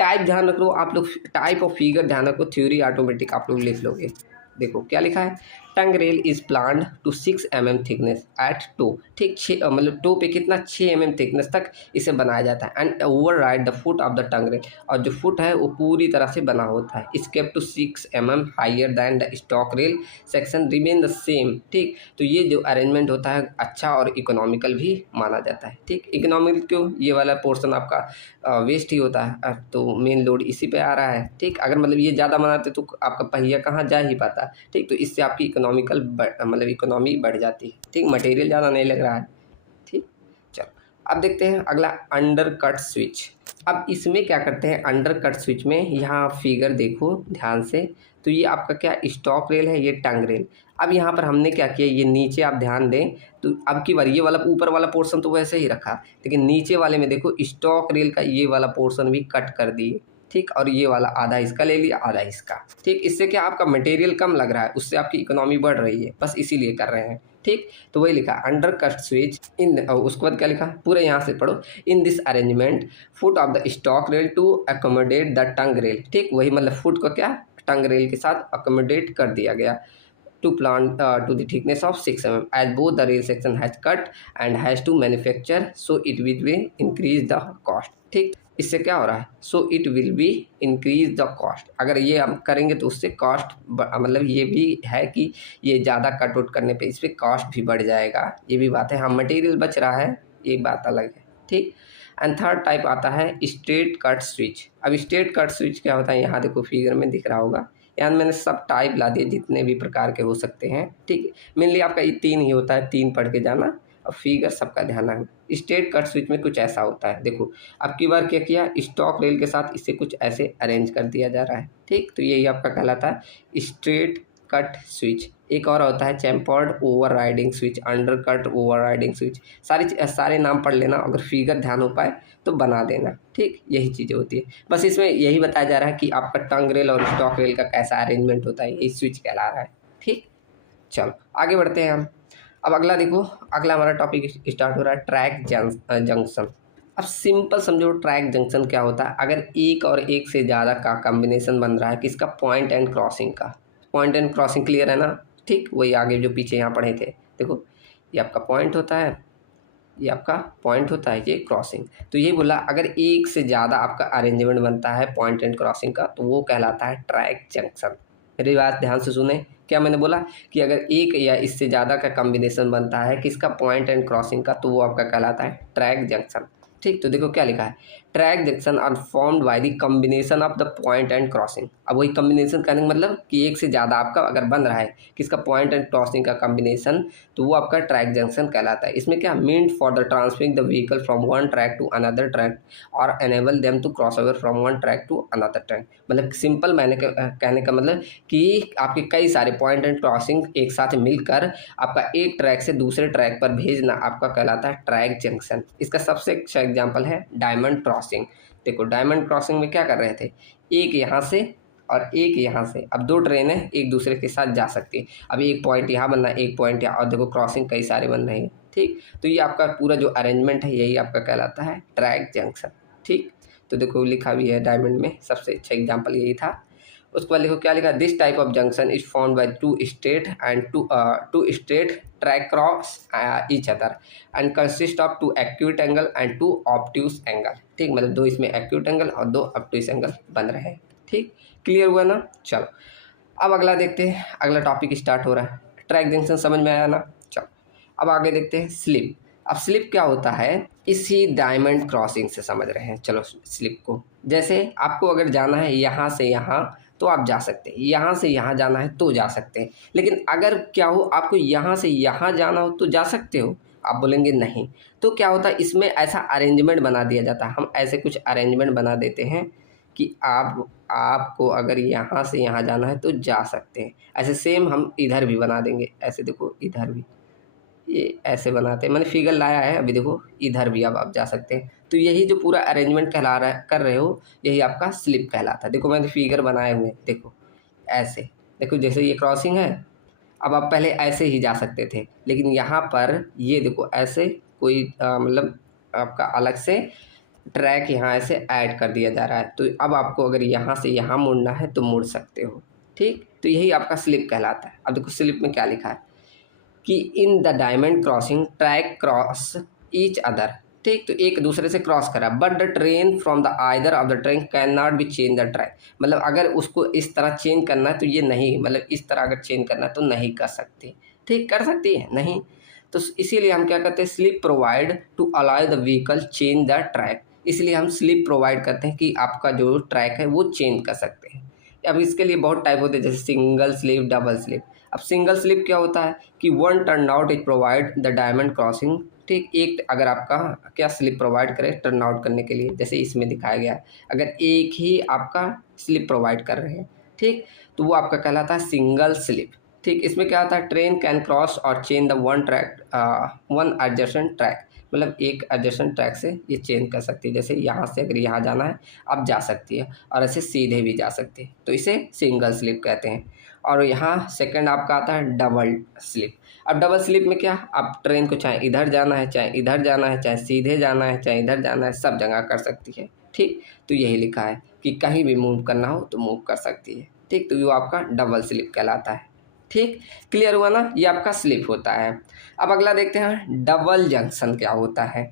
टाइप ध्यान रख लो आप लोग, टाइप ऑफ फिगर ध्यान रखो, थ्योरी ऑटोमेटिक आप लोग लिख लोगे। देखो क्या लिखा है, tongue rail is planed to 6 mm thickness at toe, ठीक, मतलब टो पे कितना 6 mm थिकनेस तक इसे बनाया जाता है। And over ride the foot of the tongue rail, और जो फुट है वो पूरी तरह से बना होता है। Is kept to 6 mm higher than the stock rail section remain the same, ठीक। तो ये जो अरेंजमेंट होता है अच्छा और इकोनॉमिकल भी माना जाता है, ठीक। इकोनॉमिकल क्यों, ये वाला पोर्शन आपका वेस्ट ही होता है, तो मेन लोड इसी पे आ रहा है, ठीक। अगर मतलब ये ज़्यादा बनाते तो आपका पहिया कहाँ जा ही पाता, ठीक। तो इससे आपकी इकोनॉमिकल मतलब इकोनॉमी बढ़ जाती है, ठीक। मटेरियल ज़्यादा नहीं लग रहा है, ठीक। चलो अब देखते हैं अगला, अंडर कट स्विच। अब इसमें क्या करते हैं अंडर कट स्विच में, यहाँ आप फिगर देखो ध्यान से, तो ये आपका क्या स्टॉक रेल है, ये टंग रेल। अब यहाँ पर हमने क्या किया, ये नीचे आप ध्यान दें तो अब की बार ये वाला ऊपर वाला पोर्शन तो वैसे ही रखा, लेकिन नीचे वाले में देखो स्टॉक रेल का ये वाला पोर्शन भी कट कर दिए, ठीक। और ये वाला आधा इसका ले लिया, आधा इसका, ठीक। इससे क्या आपका मटेरियल कम लग रहा है, उससे आपकी इकोनॉमी बढ़ रही है, बस इसीलिए कर रहे हैं, ठीक। तो वही लिखा अंडर कट स्विच इन, उसके बाद क्या लिखा पूरे यहाँ से पढ़ो, in this arrangement foot of the stock rail to accommodate the tongue rail, ठीक। वही मतलब फुट को क्या टंग रेल के साथ अकोमोडेट कर दिया गया to plant to the thickness of 6 mm as both the rail section has cut and has to manufacture, so it will be increase the cost, ठीक। इससे क्या हो रहा है, so it will be increase the cost, अगर ये हम करेंगे तो उससे कॉस्ट मतलब ये भी है कि ये ज़्यादा कट आउट करने पे इस पर कॉस्ट भी बढ़ जाएगा, ये भी बात है। हाँ मटेरियल बच रहा है, ये बात अलग है, ठीक। एंड थर्ड टाइप आता है स्ट्रेट कट स्विच। अब स्ट्रेट कट स्विच क्या होता है, यहाँ देखो फिगर में दिख रहा होगा, यानी मैंने सब टाइप ला दिए जितने भी प्रकार के हो सकते हैं, ठीक। मेनली आपका ये 3 ही होता है, 3 पढ़ के जाना और फिगर सबका ध्यान रखना। स्ट्रेट कट स्विच में कुछ ऐसा होता है, देखो अब की बार क्या किया, स्टॉक रेल के साथ इसे कुछ ऐसे अरेंज कर दिया जा रहा है, ठीक। तो यही आपका कहलाता है स्ट्रेट कट स्विच। एक और होता है chamfered over riding switch, under cut over riding switch, सारे नाम पढ़ लेना, अगर फिगर ध्यान हो पाए तो बना देना, ठीक। यही चीज़ें होती है, बस इसमें यही बताया जा रहा है कि आपका टंग रेल और स्टॉक रेल का कैसा अरेंजमेंट होता है, यही स्विच कहला रहा है, ठीक। चलो आगे बढ़ते हैं हम। अब अगला देखो, अगला हमारा टॉपिक स्टार्ट हो रहा है ट्रैक जंक्शन। अब सिंपल समझो ट्रैक जंक्शन क्या होता है, अगर एक और एक से ज़्यादा का कॉम्बिनेशन बन रहा है किसका, पॉइंट एंड क्रॉसिंग का। पॉइंट एंड क्रॉसिंग क्लियर है ना, ठीक। वही आगे जो पीछे यहाँ पढ़े थे, देखो ये आपका पॉइंट होता है, ये आपका पॉइंट होता है, ये क्रॉसिंग। तो ये बोला अगर एक से ज़्यादा आपका अरेंजमेंट बनता है पॉइंट एंड क्रॉसिंग का तो वो कहलाता है ट्रैक जंक्शन। मेरी बात ध्यान से सुने, क्या मैंने बोला कि अगर एक या इससे ज़्यादा का कॉम्बिनेशन बनता है किसका, पॉइंट एंड क्रॉसिंग का, तो वो आपका कहलाता है ट्रैक जंक्शन, ठीक। तो देखो क्या लिखा है, track junction are formed by the combination of the point and crossing. अब वही कॉम्बिनेशन करने का मतलब कि एक से ज़्यादा आपका अगर बन रहा है किसका, पॉइंट एंड क्रॉसिंग का कॉम्बिनेशन, तो वो आपका ट्रैक जंक्शन कहलाता है। इसमें क्या, meant for the transferring the vehicle from one track to another track और enable them to cross over from one track to another track. मतलब सिंपल मैंने कहने का मतलब कि आपके कई सारे पॉइंट एंड क्रॉसिंग एक साथ मिलकर आपका एक ट्रैक से दूसरे ट्रैक पर भेजना आपका कहलाता है ट्रैक जंक्शन। इसका सबसे अच्छा एग्जाम्पल है डायमंड क्रॉसिंग। देखो डायमंड क्रॉसिंग में क्या कर रहे थे, एक यहाँ से और एक यहाँ से, अब 2 ट्रेनें एक दूसरे के साथ जा सकती है, अभी एक पॉइंट यहाँ बनना है, एक पॉइंट यहाँ, और देखो क्रॉसिंग कई सारे बन रहे हैं, ठीक। तो ये आपका पूरा जो अरेंजमेंट है यही आपका कहलाता है ट्रैक जंक्शन, ठीक। तो देखो लिखा भी है डायमंड में, सबसे अच्छा एग्जाम्पल यही था। उसके बाद देखो क्या लिखा, this type of junction is formed by two straight and two straight track cross each other and consist of 2 acute angle and 2 obtuse angle, ठीक। मतलब 2 इसमें एक्यूट एंगल और 2 ऑब्ट्यूज एंगल बन रहे हैं, ठीक। क्लियर हुआ ना। चलो अब अगला देखते हैं, अगला टॉपिक स्टार्ट हो रहा है, ट्रैक जंक्शन समझ में आया ना। चलो अब आगे देखते हैं स्लिप। अब स्लिप क्या होता है, इसी डायमंड क्रॉसिंग से समझ रहे हैं। चलो स्लिप को, जैसे आपको अगर जाना है यहाँ से यहाँ तो आप जा सकते हैं, यहाँ से यहाँ जाना है तो जा सकते हैं, लेकिन अगर क्या हो आपको यहाँ से यहाँ जाना हो तो जा सकते हो, आप बोलेंगे नहीं। तो क्या होता है, इसमें ऐसा अरेंजमेंट बना दिया जाता है, हम ऐसे कुछ अरेंजमेंट बना देते हैं कि आपको अगर यहाँ से यहाँ जाना है तो जा सकते हैं। ऐसे सेम हम इधर भी बना देंगे, ऐसे देखो इधर भी ये ऐसे बनाते हैं, मैंने फिगर लाया है, अभी देखो इधर भी अब आप जा सकते हैं। तो यही जो पूरा अरेंजमेंट कहला रहा है कर रहे हो, यही आपका स्लिप कहलाता है। देखो मैंने फिगर बनाए हुए, देखो ऐसे, देखो जैसे ये क्रॉसिंग है, अब आप पहले ऐसे ही जा सकते थे, लेकिन यहाँ पर ये देखो ऐसे कोई मतलब आपका अलग से ट्रैक यहाँ ऐसे ऐड कर दिया जा रहा है, तो अब आपको अगर यहाँ से यहाँ मुड़ना है तो मुड़ सकते हो, ठीक, तो यही आपका स्लिप कहलाता है। अब देखो स्लिप में क्या लिखा है कि in the diamond crossing track cross each other, ठीक, तो एक दूसरे से क्रॉस करा, but the train from the either of the train can not be change the track, मतलब अगर उसको इस तरह चेंज करना है तो ये नहीं, मतलब इस तरह अगर चेंज करना है तो नहीं कर सकती, ठीक, कर सकती है नहीं, तो इसीलिए हम क्या करते हैं, slip provide to allow the vehicle change the track, इसलिए हम स्लिप प्रोवाइड करते हैं कि आपका जो ट्रैक है वो चेंज कर सकते हैं। अब इसके लिए बहुत टाइप होते हैं, जैसे सिंगल स्लिप, डबल स्लिप। अब सिंगल स्लिप क्या होता है कि one turn out is provide the diamond crossing, ठीक, एक अगर आपका क्या स्लिप प्रोवाइड करे टर्न आउट करने के लिए, जैसे इसमें दिखाया गया है, अगर एक ही आपका स्लिप प्रोवाइड कर रहे हैं, ठीक, तो वो आपका कहलाता है सिंगल स्लिप, ठीक। इसमें क्या होता है, ट्रेन कैन क्रॉस और change the one track, one adjacent track, मतलब एक एडजेसेंट ट्रैक से ये चेंज कर सकती है, जैसे यहाँ से अगर यहाँ जाना है आप जा सकती है, और ऐसे सीधे भी जा सकती है, तो इसे सिंगल स्लिप कहते हैं। और यहाँ सेकंड आपका आता है डबल स्लिप। अब डबल स्लिप में क्या, आप ट्रेन को चाहे इधर जाना है, चाहे इधर जाना है, चाहे सीधे जाना है, चाहे इधर जाना है, सब जगह कर सकती है, ठीक, तो यही लिखा है कि कहीं भी मूव करना हो तो मूव कर सकती है, ठीक, तो वो आपका डबल स्लिप कहलाता है, ठीक, क्लियर हुआ ना, ये आपका स्लिप होता है। अब अगला देखते हैं डबल जंक्शन क्या होता है।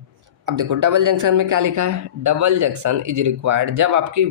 अब देखो डबल जंक्शन में क्या लिखा है, डबल जंक्शन इज रिक्वायर्ड जब आपकी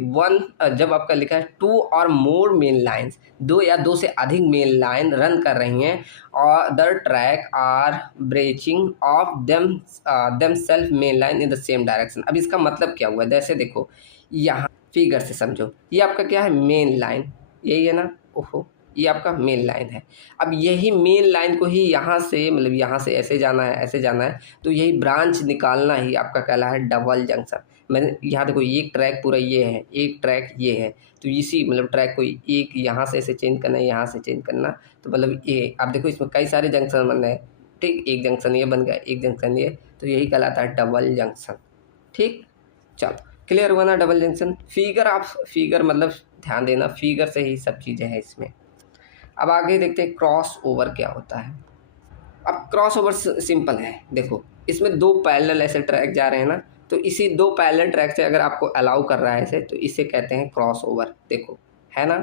जब आपका लिखा है टू और मोर मेन लाइन्स, दो या दो से अधिक मेन लाइन रन कर रही हैं, और the track are branching off themselves main line in the same direction. अब इसका मतलब क्या हुआ, जैसे देखो यहाँ फिगर से समझो, ये आपका क्या है, मेन लाइन, यही है ना, ओहो, ये आपका मेन लाइन है। अब यही मेन लाइन को ही यहाँ से, मतलब यहाँ से ऐसे जाना है, ऐसे जाना है, तो यही ब्रांच निकालना ही आपका कहला है डबल जंक्शन। मैंने यहाँ देखो एक ट्रैक पूरा ये है, एक ट्रैक ये है, तो इसी मतलब ट्रैक को एक यहाँ से ऐसे चेंज करना है, यहाँ से चेंज करना, तो मतलब ये आप देखो इसमें कई सारे जंक्शन बन रहे हैं, ठीक, एक जंक्शन ये बन गया, एक जंक्शन ये, तो यही कहलाता है डबल जंक्शन, ठीक। चलो क्लियर हुआ ना डबल जंक्शन। फिगर, आप फिगर मतलब ध्यान देना, फिगर से ही सब चीज़ें हैं इसमें। अब आगे देखते हैं क्रॉस ओवर क्या होता है। अब क्रॉस ओवर सिंपल है, देखो इसमें दो पैरेलल ऐसे ट्रैक जा रहे हैं ना, तो इसी दो पैरेलल ट्रैक से अगर आपको अलाउ कर रहा है ऐसे, तो इसे कहते हैं क्रॉस ओवर। देखो है ना,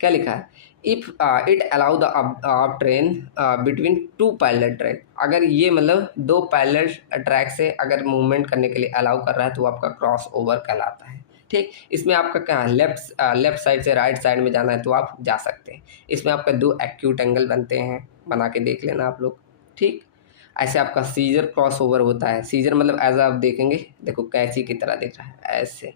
क्या लिखा है, if it allow the train between two parallel track, अगर ये मतलब दो पैरेलल ट्रैक से अगर मूवमेंट करने के लिए अलाउ कर रहा है तो वो आपका क्रॉस ओवर कहलाता है, ठीक। इसमें आपका क्या है, लेफ्ट साइड से राइट साइड में जाना है तो आप जा सकते हैं। इसमें आपका दो एक्यूट एंगल बनते हैं, बना के देख लेना आप लोग, ठीक। ऐसे आपका सीजर क्रॉस ओवर होता है, सीजर मतलब एज आप देखेंगे, देखो कैंची की तरह दिख रहा है, ऐसे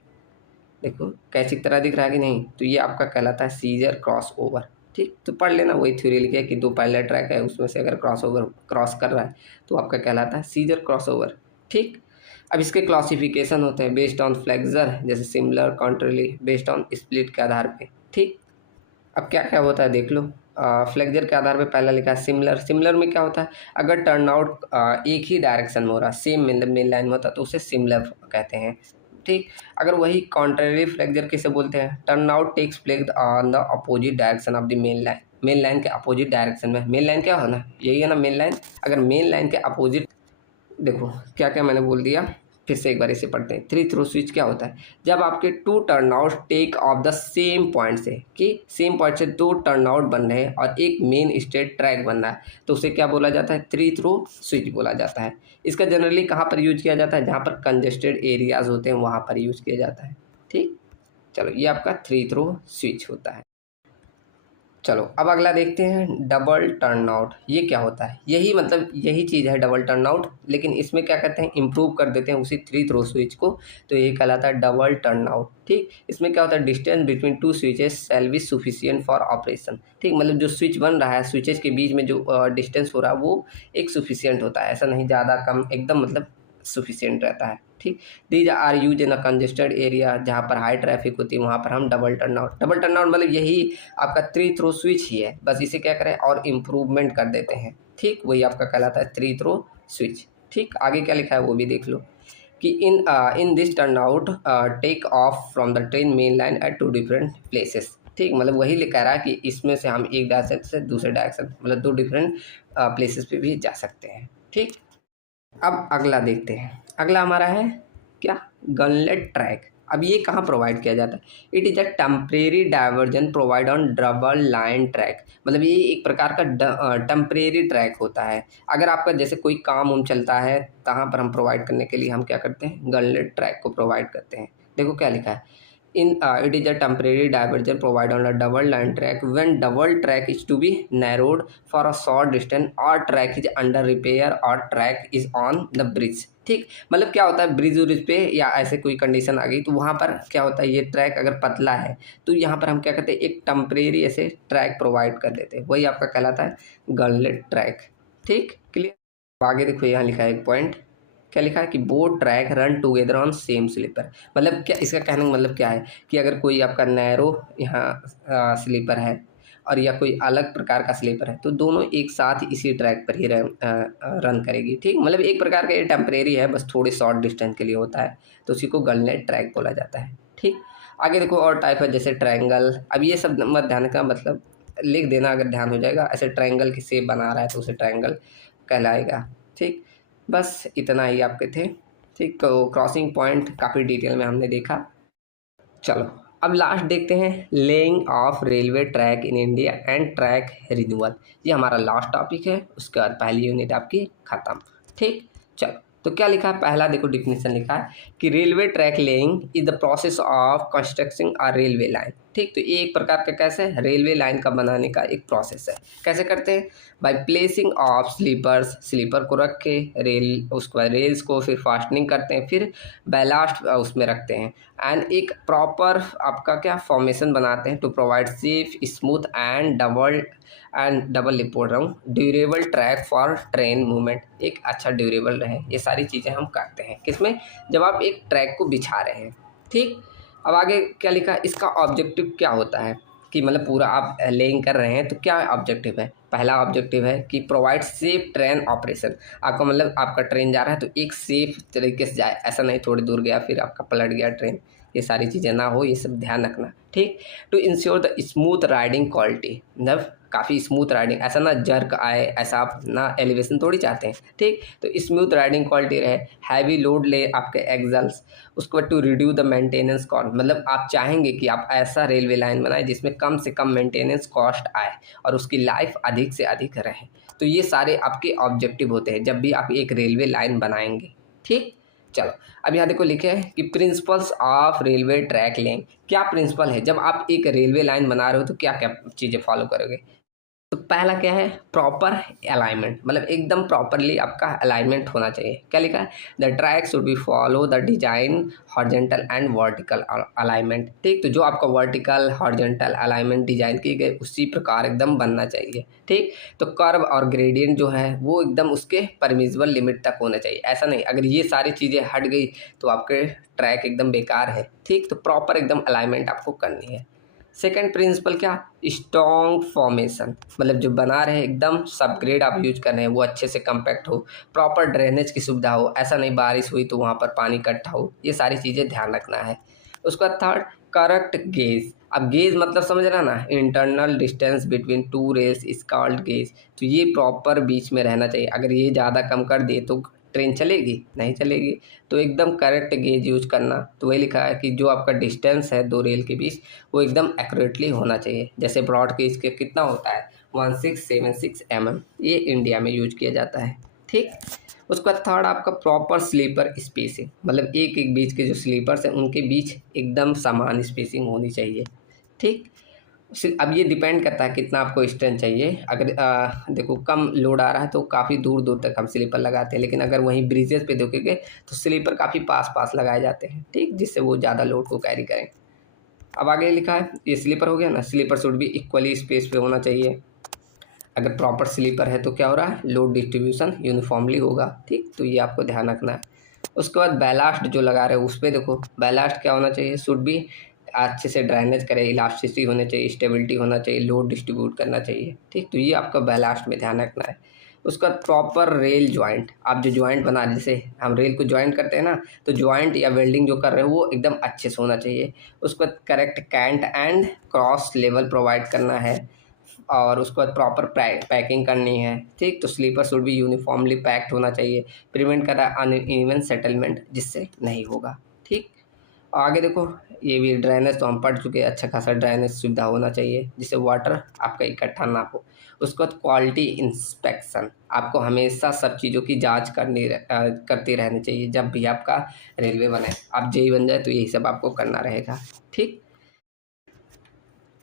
देखो कैंची की तरह दिख रहा है कि नहीं, तो ये आपका कहलाता है सीजर क्रॉस ओवर, ठीक। तो पढ़ लेना, वही थ्योरी लिखी है कि दो पैरेलल ट्रैक है, उसमें से अगर क्रॉस ओवर क्रॉस कर रहा है तो आपका कहलाता है सीजर क्रॉस ओवर, ठीक। अब इसके क्लासिफिकेशन होते हैं बेस्ड ऑन फ्लेक्सर, जैसे सिमिलर, कॉन्ट्रली, बेस्ड ऑन स्प्लिट के आधार पे, ठीक। अब क्या क्या होता है देख लो, फ्लेक्सर के आधार पे पहला लिखा है सिमिलर। सिमिलर में क्या होता है, अगर टर्न आउट एक ही डायरेक्शन में हो रहा है, सेम मेन लाइन में होता है, तो उसे सिमिलर कहते हैं, ठीक। अगर वही कॉन्ट्ररी फ्लेक्सर किसे बोलते हैं, turn out takes place on the opposite direction of the main line, main line के अपोजिट डायरेक्शन में। मेन लाइन क्या होना, यही है ना मेन लाइन, अगर मेन लाइन के अपोजिट, देखो क्या क्या मैंने बोल दिया, फिर से एक बार इसे पढ़ते हैं। थ्री थ्रो स्विच क्या होता है, जब आपके two turn out take off the same point से, कि सेम पॉइंट से दो टर्न आउट बन रहे हैं और एक मेन स्ट्रेट ट्रैक बन रहा है, तो उसे क्या बोला जाता है, थ्री थ्रो स्विच बोला जाता है। इसका जनरली कहाँ पर यूज किया जाता है, जहाँ पर कंजेस्टेड एरियाज होते हैं वहाँ पर यूज किया जाता है, ठीक। चलो ये आपका थ्री थ्रो स्विच होता है। चलो अब अगला देखते हैं डबल टर्न आउट, ये क्या होता है, यही मतलब यही चीज़ है डबल टर्न आउट, लेकिन इसमें क्या करते हैं, इम्प्रूव कर देते हैं उसी थ्री थ्रो स्विच को, तो ये कहलाता है डबल टर्न आउट, ठीक। इसमें क्या होता है, distance between two switches shall be sufficient for operation, ठीक, मतलब जो स्विच बन रहा है, स्विचेस के बीच में जो डिस्टेंस हो रहा है वो एक सफिशिएंट होता है, ऐसा नहीं ज़्यादा कम, एकदम मतलब सफिशिएंट रहता है, ठीक। These are use in a congested area, जहाँ पर हाई ट्रैफिक होती है वहाँ पर हम double turn out, double turn out मतलब यही आपका थ्री थ्रो स्विच ही है, बस इसे क्या करें और इम्प्रूवमेंट कर देते हैं, ठीक, वही आपका कहलाता है थ्री थ्रो स्विच, ठीक। आगे क्या लिखा है वो भी देख लो कि in this turn out take off from the train main line at two different places, ठीक, मतलब वही कह रहा है कि इसमें से हम एक डायरेक्शन से दूसरे डायरेक्शन, मतलब दो डिफरेंट प्लेसेस पे भी जा सकते हैं, ठीक। अब अगला देखते हैं, अगला हमारा है क्या, गनलेट ट्रैक। अब ये कहाँ प्रोवाइड किया जाता है? It is a temporary diversion provide on double line track. मतलब ये एक प्रकार का टेम्परेरी ट्रैक होता है। अगर आपका जैसे कोई काम उम चलता है, तहाँ पर हम प्रोवाइड करने के लिए हम क्या करते हैं, गनलेट ट्रैक को प्रोवाइड करते हैं। देखो क्या लिखा है, it is a temporary diversion provided on a double line track when double track is to be narrowed for a short distance or track is under repair or track is on the bridge। ठीक, मतलब क्या होता है, bridge उरिज पे या ऐसे कोई condition आ गई तो वहाँ पर क्या होता है, ये ट्रैक अगर पतला है तो यहाँ पर हम क्या करते हैं, एक टेम्परेरी ऐसे ट्रैक प्रोवाइड कर देते हैं, वही आपका कहलाता है गनलेट ट्रैक। ठीक, क्लियर। आगे देखो यहाँ लिखा है एक पॉइंट, क्या लिखा है कि both track run together on same sleeper. मतलब क्या, इसका कहने का मतलब क्या है कि अगर कोई आपका नैरो यहाँ स्लीपर है और या कोई अलग प्रकार का स्लीपर है तो दोनों एक साथ इसी ट्रैक पर ही रन करेगी। ठीक, मतलब एक प्रकार का ये टेम्परेरी है, बस थोड़ी शॉर्ट डिस्टेंस के लिए होता है, तो उसी को गनलेट ट्रैक बोला जाता है। ठीक, आगे देखो और टाइप है जैसे ट्रायंगल। अब ये सब मत ध्यान का मतलब लिख देना अगर ध्यान हो जाएगा, ऐसे ट्रायंगल की शेप बना रहा है तो उसे ट्रायंगल कहलाएगा। ठीक, बस इतना ही आपके थे। ठीक, तो क्रॉसिंग पॉइंट काफ़ी डिटेल में हमने देखा। चलो अब लास्ट देखते हैं, laying of railway track in India and track renewal. ये हमारा लास्ट टॉपिक है, उसके बाद पहली यूनिट आपकी ख़त्म। ठीक, चलो तो क्या लिखा है, पहला देखो डिफिनीशन लिखा है कि railway track laying is the process of constructing a railway line. ठीक, तो ये एक प्रकार का कैसे रेलवे लाइन का बनाने का एक प्रोसेस है। कैसे करते हैं, by placing of sleepers, sleeper को रख के रेल, उसके बाद रेल्स को फिर फास्टनिंग करते हैं, फिर बैलास्ट उसमें रखते हैं एंड एक प्रॉपर आपका क्या फॉर्मेशन बनाते हैं to provide safe smooth and double लिप बोल रहा हूँ durable track for train movement. एक अच्छा ड्यूरेबल रहे, ये सारी चीज़ें हम करते हैं किसमें, जब आप एक ट्रैक को बिछा रहे हैं। ठीक, अब आगे क्या लिखा, इसका ऑब्जेक्टिव क्या होता है कि मतलब पूरा आप लेइंग कर रहे हैं तो क्या ऑब्जेक्टिव है। पहला ऑब्जेक्टिव है कि प्रोवाइड सेफ ट्रेन ऑपरेशन। आपका मतलब आपका ट्रेन जा रहा है तो एक सेफ तरीके से जाए, ऐसा नहीं थोड़ी दूर गया फिर आपका पलट गया ट्रेन, ये सारी चीज़ें ना हो, ये सब ध्यान रखना। ठीक, to ensure the smooth riding quality, मतलब काफ़ी स्मूथ राइडिंग, ऐसा ना जर्क आए, ऐसा आप ना एलिवेशन थोड़ी चाहते हैं। ठीक, तो स्मूथ राइडिंग क्वालिटी रहे, हैवी लोड ले आपके एग्जल्स, उसके बाद to reduce the maintenance cost, मतलब आप चाहेंगे कि आप ऐसा रेलवे लाइन बनाएं जिसमें कम से कम मेंटेनेंस कॉस्ट आए और उसकी लाइफ अधिक से अधिक रहे। तो ये सारे आपके ऑब्जेक्टिव होते हैं जब भी आप एक रेलवे लाइन बनाएंगे। ठीक, चलो अब यहाँ देखो लिखे हैं कि principles of railway track laying. क्या प्रिंसिपल है, जब आप एक रेलवे लाइन बना रहे हो तो क्या क्या चीज़ें फॉलो करोगे। तो पहला क्या है, प्रॉपर अलाइनमेंट, मतलब एकदम प्रॉपरली आपका अलाइनमेंट होना चाहिए। क्या लिखा है, the track should be follow the design horizontal and vertical alignment. ठीक, तो जो आपका वर्टिकल हॉरिजॉन्टल अलाइनमेंट डिजाइन की गई उसी प्रकार एकदम बनना चाहिए। ठीक, तो कर्व और ग्रेडियंट जो है वो एकदम उसके परमिसिबल लिमिट तक होना चाहिए, ऐसा नहीं अगर ये सारी चीज़ें हट गई तो आपके ट्रैक एकदम बेकार है। ठीक, तो प्रॉपर एकदम अलाइनमेंट आपको करनी है। सेकंड प्रिंसिपल क्या, स्ट्रॉन्ग फॉर्मेशन, मतलब जो बना रहे एकदम सब ग्रेड आप यूज कर रहे हैं वो अच्छे से कंपैक्ट हो, प्रॉपर ड्रेनेज की सुविधा हो, ऐसा नहीं बारिश हुई तो वहाँ पर पानी इकट्ठा हो, ये सारी चीज़ें ध्यान रखना है। उसका थर्ड, करेक्ट गेज। अब गेज मतलब समझ रहा ना, internal distance between two rails is called gauge. तो ये प्रॉपर बीच में रहना चाहिए, अगर ये ज़्यादा कम कर दिए तो ट्रेन चलेगी नहीं चलेगी, तो एकदम करेक्ट गेज यूज करना। तो वही लिखा है कि जो आपका डिस्टेंस है दो रेल के बीच वो एकदम एक्यूरेटली होना चाहिए। जैसे ब्रॉड गेज के कितना होता है 1676 mm, ये इंडिया में यूज किया जाता है। ठीक, उसके बाद थर्ड आपका प्रॉपर स्लीपर स्पेसिंग, मतलब एक एक बीच के जो स्लीपर्स हैं उनके बीच एकदम समान स्पेसिंग होनी चाहिए। ठीक, अब ये डिपेंड करता है कितना आपको स्ट्रेंथ चाहिए। अगर देखो कम लोड आ रहा है तो काफ़ी दूर दूर तक हम स्लीपर लगाते हैं, लेकिन अगर वहीं ब्रिजेस पे देखोगे तो स्लीपर काफ़ी पास पास लगाए जाते हैं। ठीक, जिससे वो ज़्यादा लोड को कैरी करें। अब आगे लिखा है, ये स्लीपर हो गया ना, स्लीपर शुड भी इक्वली स्पेस पे होना चाहिए। अगर प्रॉपर स्लीपर है तो क्या हो रहा है, लोड डिस्ट्रीब्यूशन यूनिफॉर्मली होगा। ठीक, तो ये आपको ध्यान रखना है। उसके बाद बैलास्ट जो लगा रहे हो उस पर देखो, बैलास्ट क्या होना चाहिए, शुड भी अच्छे से ड्राइनेज करे, इलास्टिसिटी होनी चाहिए, स्टेबिलिटी होना चाहिए, लोड डिस्ट्रीब्यूट करना चाहिए। ठीक, तो ये आपका बैलास्ट में ध्यान रखना है। उसका प्रॉपर रेल जॉइंट, आप जो जॉइंट बना रहे, जैसे हम रेल को जॉइंट करते हैं ना, तो जॉइंट या वेल्डिंग जो कर रहे हो वो एकदम अच्छे से होना चाहिए। उसके बाद correct cant and cross level provide करना है और उसके बाद प्रॉपर पैकिंग करनी है। ठीक, तो स्लीपर शुड भी यूनिफॉर्मली पैक्ड होना चाहिए, प्रिवेंट कर रहा है अनइवन सेटलमेंट जिससे नहीं होगा। ठीक, आगे देखो, ये भी ड्रेनेज तो हम पढ़ चुके हैं, अच्छा खासा ड्रेनेज सुविधा होना चाहिए जिससे वाटर आपका इकट्ठा ना हो। उसके बाद क्वालिटी इंस्पेक्शन, आपको हमेशा सब चीज़ों की जांच करती रहनी चाहिए। जब भी आपका रेलवे बने, आप जेई बन जाए तो यही सब आपको करना रहेगा। ठीक,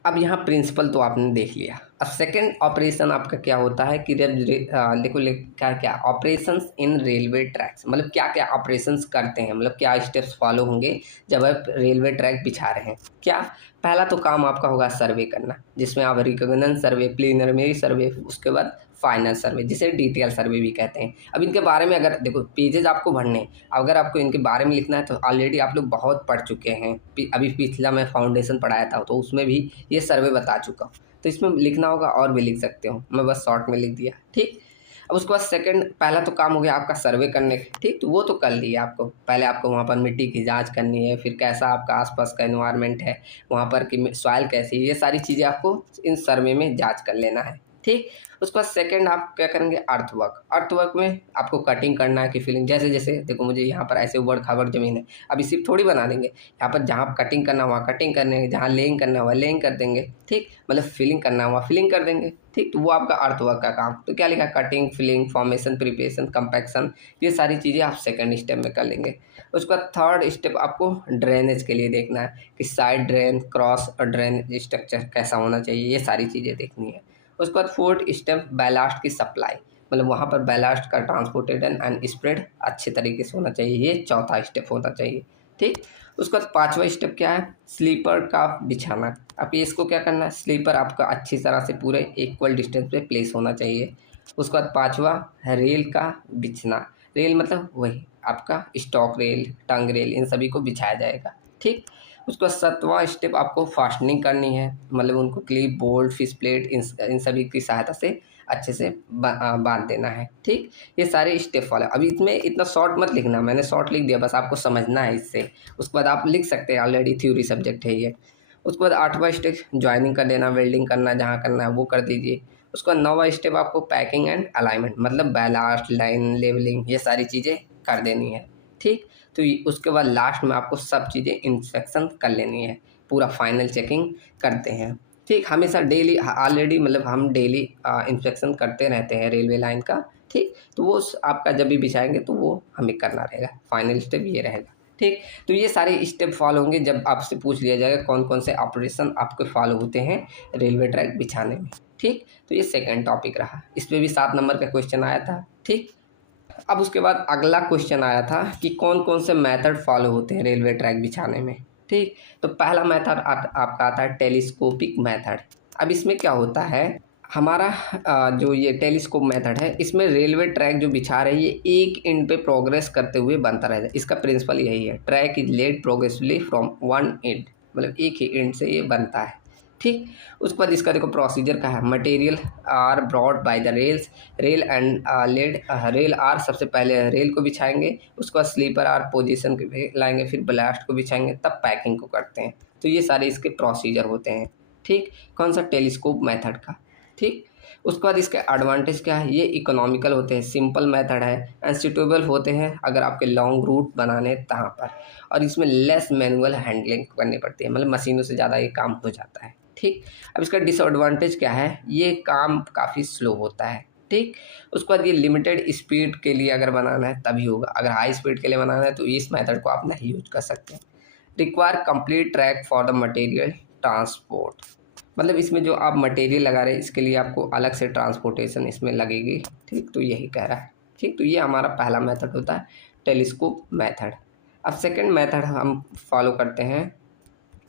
अब यहाँ प्रिंसिपल तो आपने देख लिया। अब सेकंड ऑपरेशन आपका क्या होता है कि देखो क्या क्या ऑपरेशंस इन रेलवे ट्रैक्स, मतलब क्या क्या ऑपरेशंस करते हैं, मतलब क्या स्टेप्स फॉलो होंगे जब आप रेलवे ट्रैक बिछा रहे हैं। क्या, पहला तो काम आपका होगा सर्वे करना, जिसमें आप रिकॉग्निजेंस सर्वे, प्रीलिमिनरी सर्वे, उसके बाद फाइनल सर्वे, जिसे डिटेल सर्वे भी कहते हैं। अब इनके बारे में अगर देखो पेजेज आपको भरने, अगर आपको इनके बारे में लिखना है तो ऑलरेडी आप लोग बहुत पढ़ चुके हैं। अभी पिछला मैं फाउंडेशन पढ़ाया था तो उसमें भी ये सर्वे बता चुका हूँ, तो इसमें लिखना होगा और भी लिख सकते हो, मैं बस शॉर्ट में लिख दिया। ठीक, अब उसके बाद सेकंड, पहला तो काम हो गया आपका सर्वे करने का। ठीक, तो वो तो कर लिया आपको, पहले आपको वहाँ पर मिट्टी की जांच करनी है, फिर कैसा आपका आसपास का एनवायरनमेंट है, वहाँ पर की सॉइल कैसी है, ये सारी चीज़ें आपको इन सर्वे में जांच कर लेना है। ठीक, उसके बाद सेकंड आप क्या करेंगे, अर्थवर्क। अर्थवर्क में आपको कटिंग करना है कि फिलिंग, जैसे जैसे देखो मुझे यहाँ पर ऐसे उबड़ खाबड़ जमीन है, अभी सिर्फ थोड़ी बना देंगे, यहाँ पर जहाँ कटिंग करना वहाँ कटिंग करने, जहाँ लेइंग करना वहाँ लेइंग कर देंगे। ठीक, मतलब फिलिंग करना वहाँ फिलिंग कर देंगे। ठीक, तो वो आपका अर्थवर्क का काम। तो क्या लिखा, cutting, filling, formation, preparation, compaction, ये सारी चीज़ें आप सेकंड स्टेप में कर लेंगे। उसके बाद थर्ड स्टेप आपको ड्रेनेज के लिए देखना है कि साइड ड्रेन, क्रॉस और ड्रेन स्ट्रक्चर कैसा होना चाहिए, ये सारी चीज़ें देखनी है। उसके बाद फोर्थ स्टेप बैलास्ट की सप्लाई, मतलब वहाँ पर बैलास्ट का ट्रांसपोर्टेड एंड स्प्रेड अच्छे तरीके से होना चाहिए, ये चौथा स्टेप होना चाहिए। ठीक, उसके बाद पांचवा स्टेप क्या है, स्लीपर का बिछाना। अब ये इसको क्या करना है, स्लीपर आपका अच्छी तरह से पूरे इक्वल डिस्टेंस पे प्लेस होना चाहिए। उसके बाद पांचवा है रेल का बिछना। रेल मतलब वही आपका स्टॉक रेल, टंग रेल, इन सभी को बिछाया जाएगा। ठीक, उसका सातवां स्टेप आपको फास्टनिंग करनी है, मतलब उनको क्लिप, बोल्ट, फिश प्लेट, इन सभी की सहायता से अच्छे से बांध देना है। ठीक, ये सारे स्टेप फॉलो। अभी इसमें इतना शॉर्ट मत लिखना, मैंने शॉर्ट लिख दिया, बस आपको समझना है इससे। उसके बाद आप लिख सकते हैं, ऑलरेडी थ्योरी सब्जेक्ट है ये। उसके बाद आठवां स्टेप ज्वाइनिंग कर देना, वेल्डिंग करना जहाँ करना है वो कर दीजिए। उसका नौवां स्टेप आपको पैकिंग एंड अलाइनमेंट, मतलब बैलास्ट, लाइन, लेवलिंग, ये सारी चीज़ें कर देनी है। ठीक, तो उसके बाद लास्ट में आपको सब चीज़ें इंस्पेक्शन कर लेनी है, पूरा फाइनल चेकिंग करते हैं। ठीक, हमेशा डेली, ऑलरेडी मतलब हम डेली इंस्पेक्शन करते रहते हैं रेलवे लाइन का। ठीक, तो वो आपका जब भी बिछाएंगे तो वो हमें करना रहेगा, फाइनल स्टेप ये रहेगा। ठीक, तो ये सारे स्टेप फॉलो होंगे जब आपसे पूछ लिया जाएगा कौन कौन से ऑपरेशन आपके फॉलो होते हैं रेलवे ट्रैक बिछाने में। ठीक, तो ये सेकेंड टॉपिक रहा, इस पर भी 7 नंबर का क्वेश्चन आया था। ठीक, अब उसके बाद अगला क्वेश्चन आया था कि कौन कौन से मेथड फॉलो होते हैं रेलवे ट्रैक बिछाने में। ठीक, तो पहला मेथड आपका आता है टेलीस्कोपिक मेथड। अब इसमें क्या होता है, हमारा जो ये टेलीस्कोप मेथड है, इसमें रेलवे ट्रैक जो बिछा रहे हैं ये एक एंड पे प्रोग्रेस करते हुए बनता रहेगा। इसका प्रिंसिपल यही है, track is laid progressively from one end, मतलब एक ही एंड से ये बनता है। ठीक, उसके बाद इसका देखो प्रोसीजर का है, material are brought by the rails, rail and laid, rail are सबसे पहले रेल को बिछाएंगे, उसके बाद स्लीपर आर पोजीशन के लाएंगे, फिर ब्लास्ट को बिछाएंगे, तब पैकिंग को करते हैं। तो ये सारे इसके प्रोसीजर होते हैं। ठीक, कौन सा, टेलीस्कोप मेथड का। ठीक, उसके बाद इसके एडवांटेज क्या है, ये इकोनॉमिकल होते हैं, सिंपल मेथड है एंड सूटेबल होते हैं अगर आपके लॉन्ग रूट बनाने तहाँ पर, और इसमें लेस मैनुअल हैंडलिंग करनी पड़ती है, मतलब मशीनों से ज़्यादा ये काम हो जाता है। ठीक, अब इसका डिसएडवांटेज क्या है, ये काम काफ़ी स्लो होता है। ठीक, उसके बाद ये लिमिटेड स्पीड के लिए अगर बनाना है तभी होगा, अगर हाई स्पीड के लिए बनाना है तो इस मेथड को आप नहीं यूज कर सकते। Require complete track for the material transport, मतलब इसमें जो आप मटेरियल लगा रहे हैं इसके लिए आपको अलग से ट्रांसपोर्टेशन इसमें लगेगी। ठीक, तो यही कह रहा है। ठीक, तो ये हमारा पहला मेथड होता है टेलीस्कोप मेथड। अब सेकंड मेथड हम फॉलो करते हैं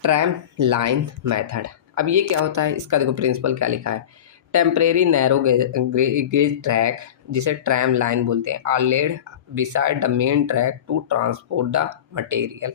ट्रैम लाइन मेथड। अब ये क्या होता है, इसका देखो प्रिंसिपल क्या लिखा है, टेम्परेरी नैरो गेज ट्रैक, जिसे ट्रैम लाइन बोलते हैं, are laid beside the main track to transport the material.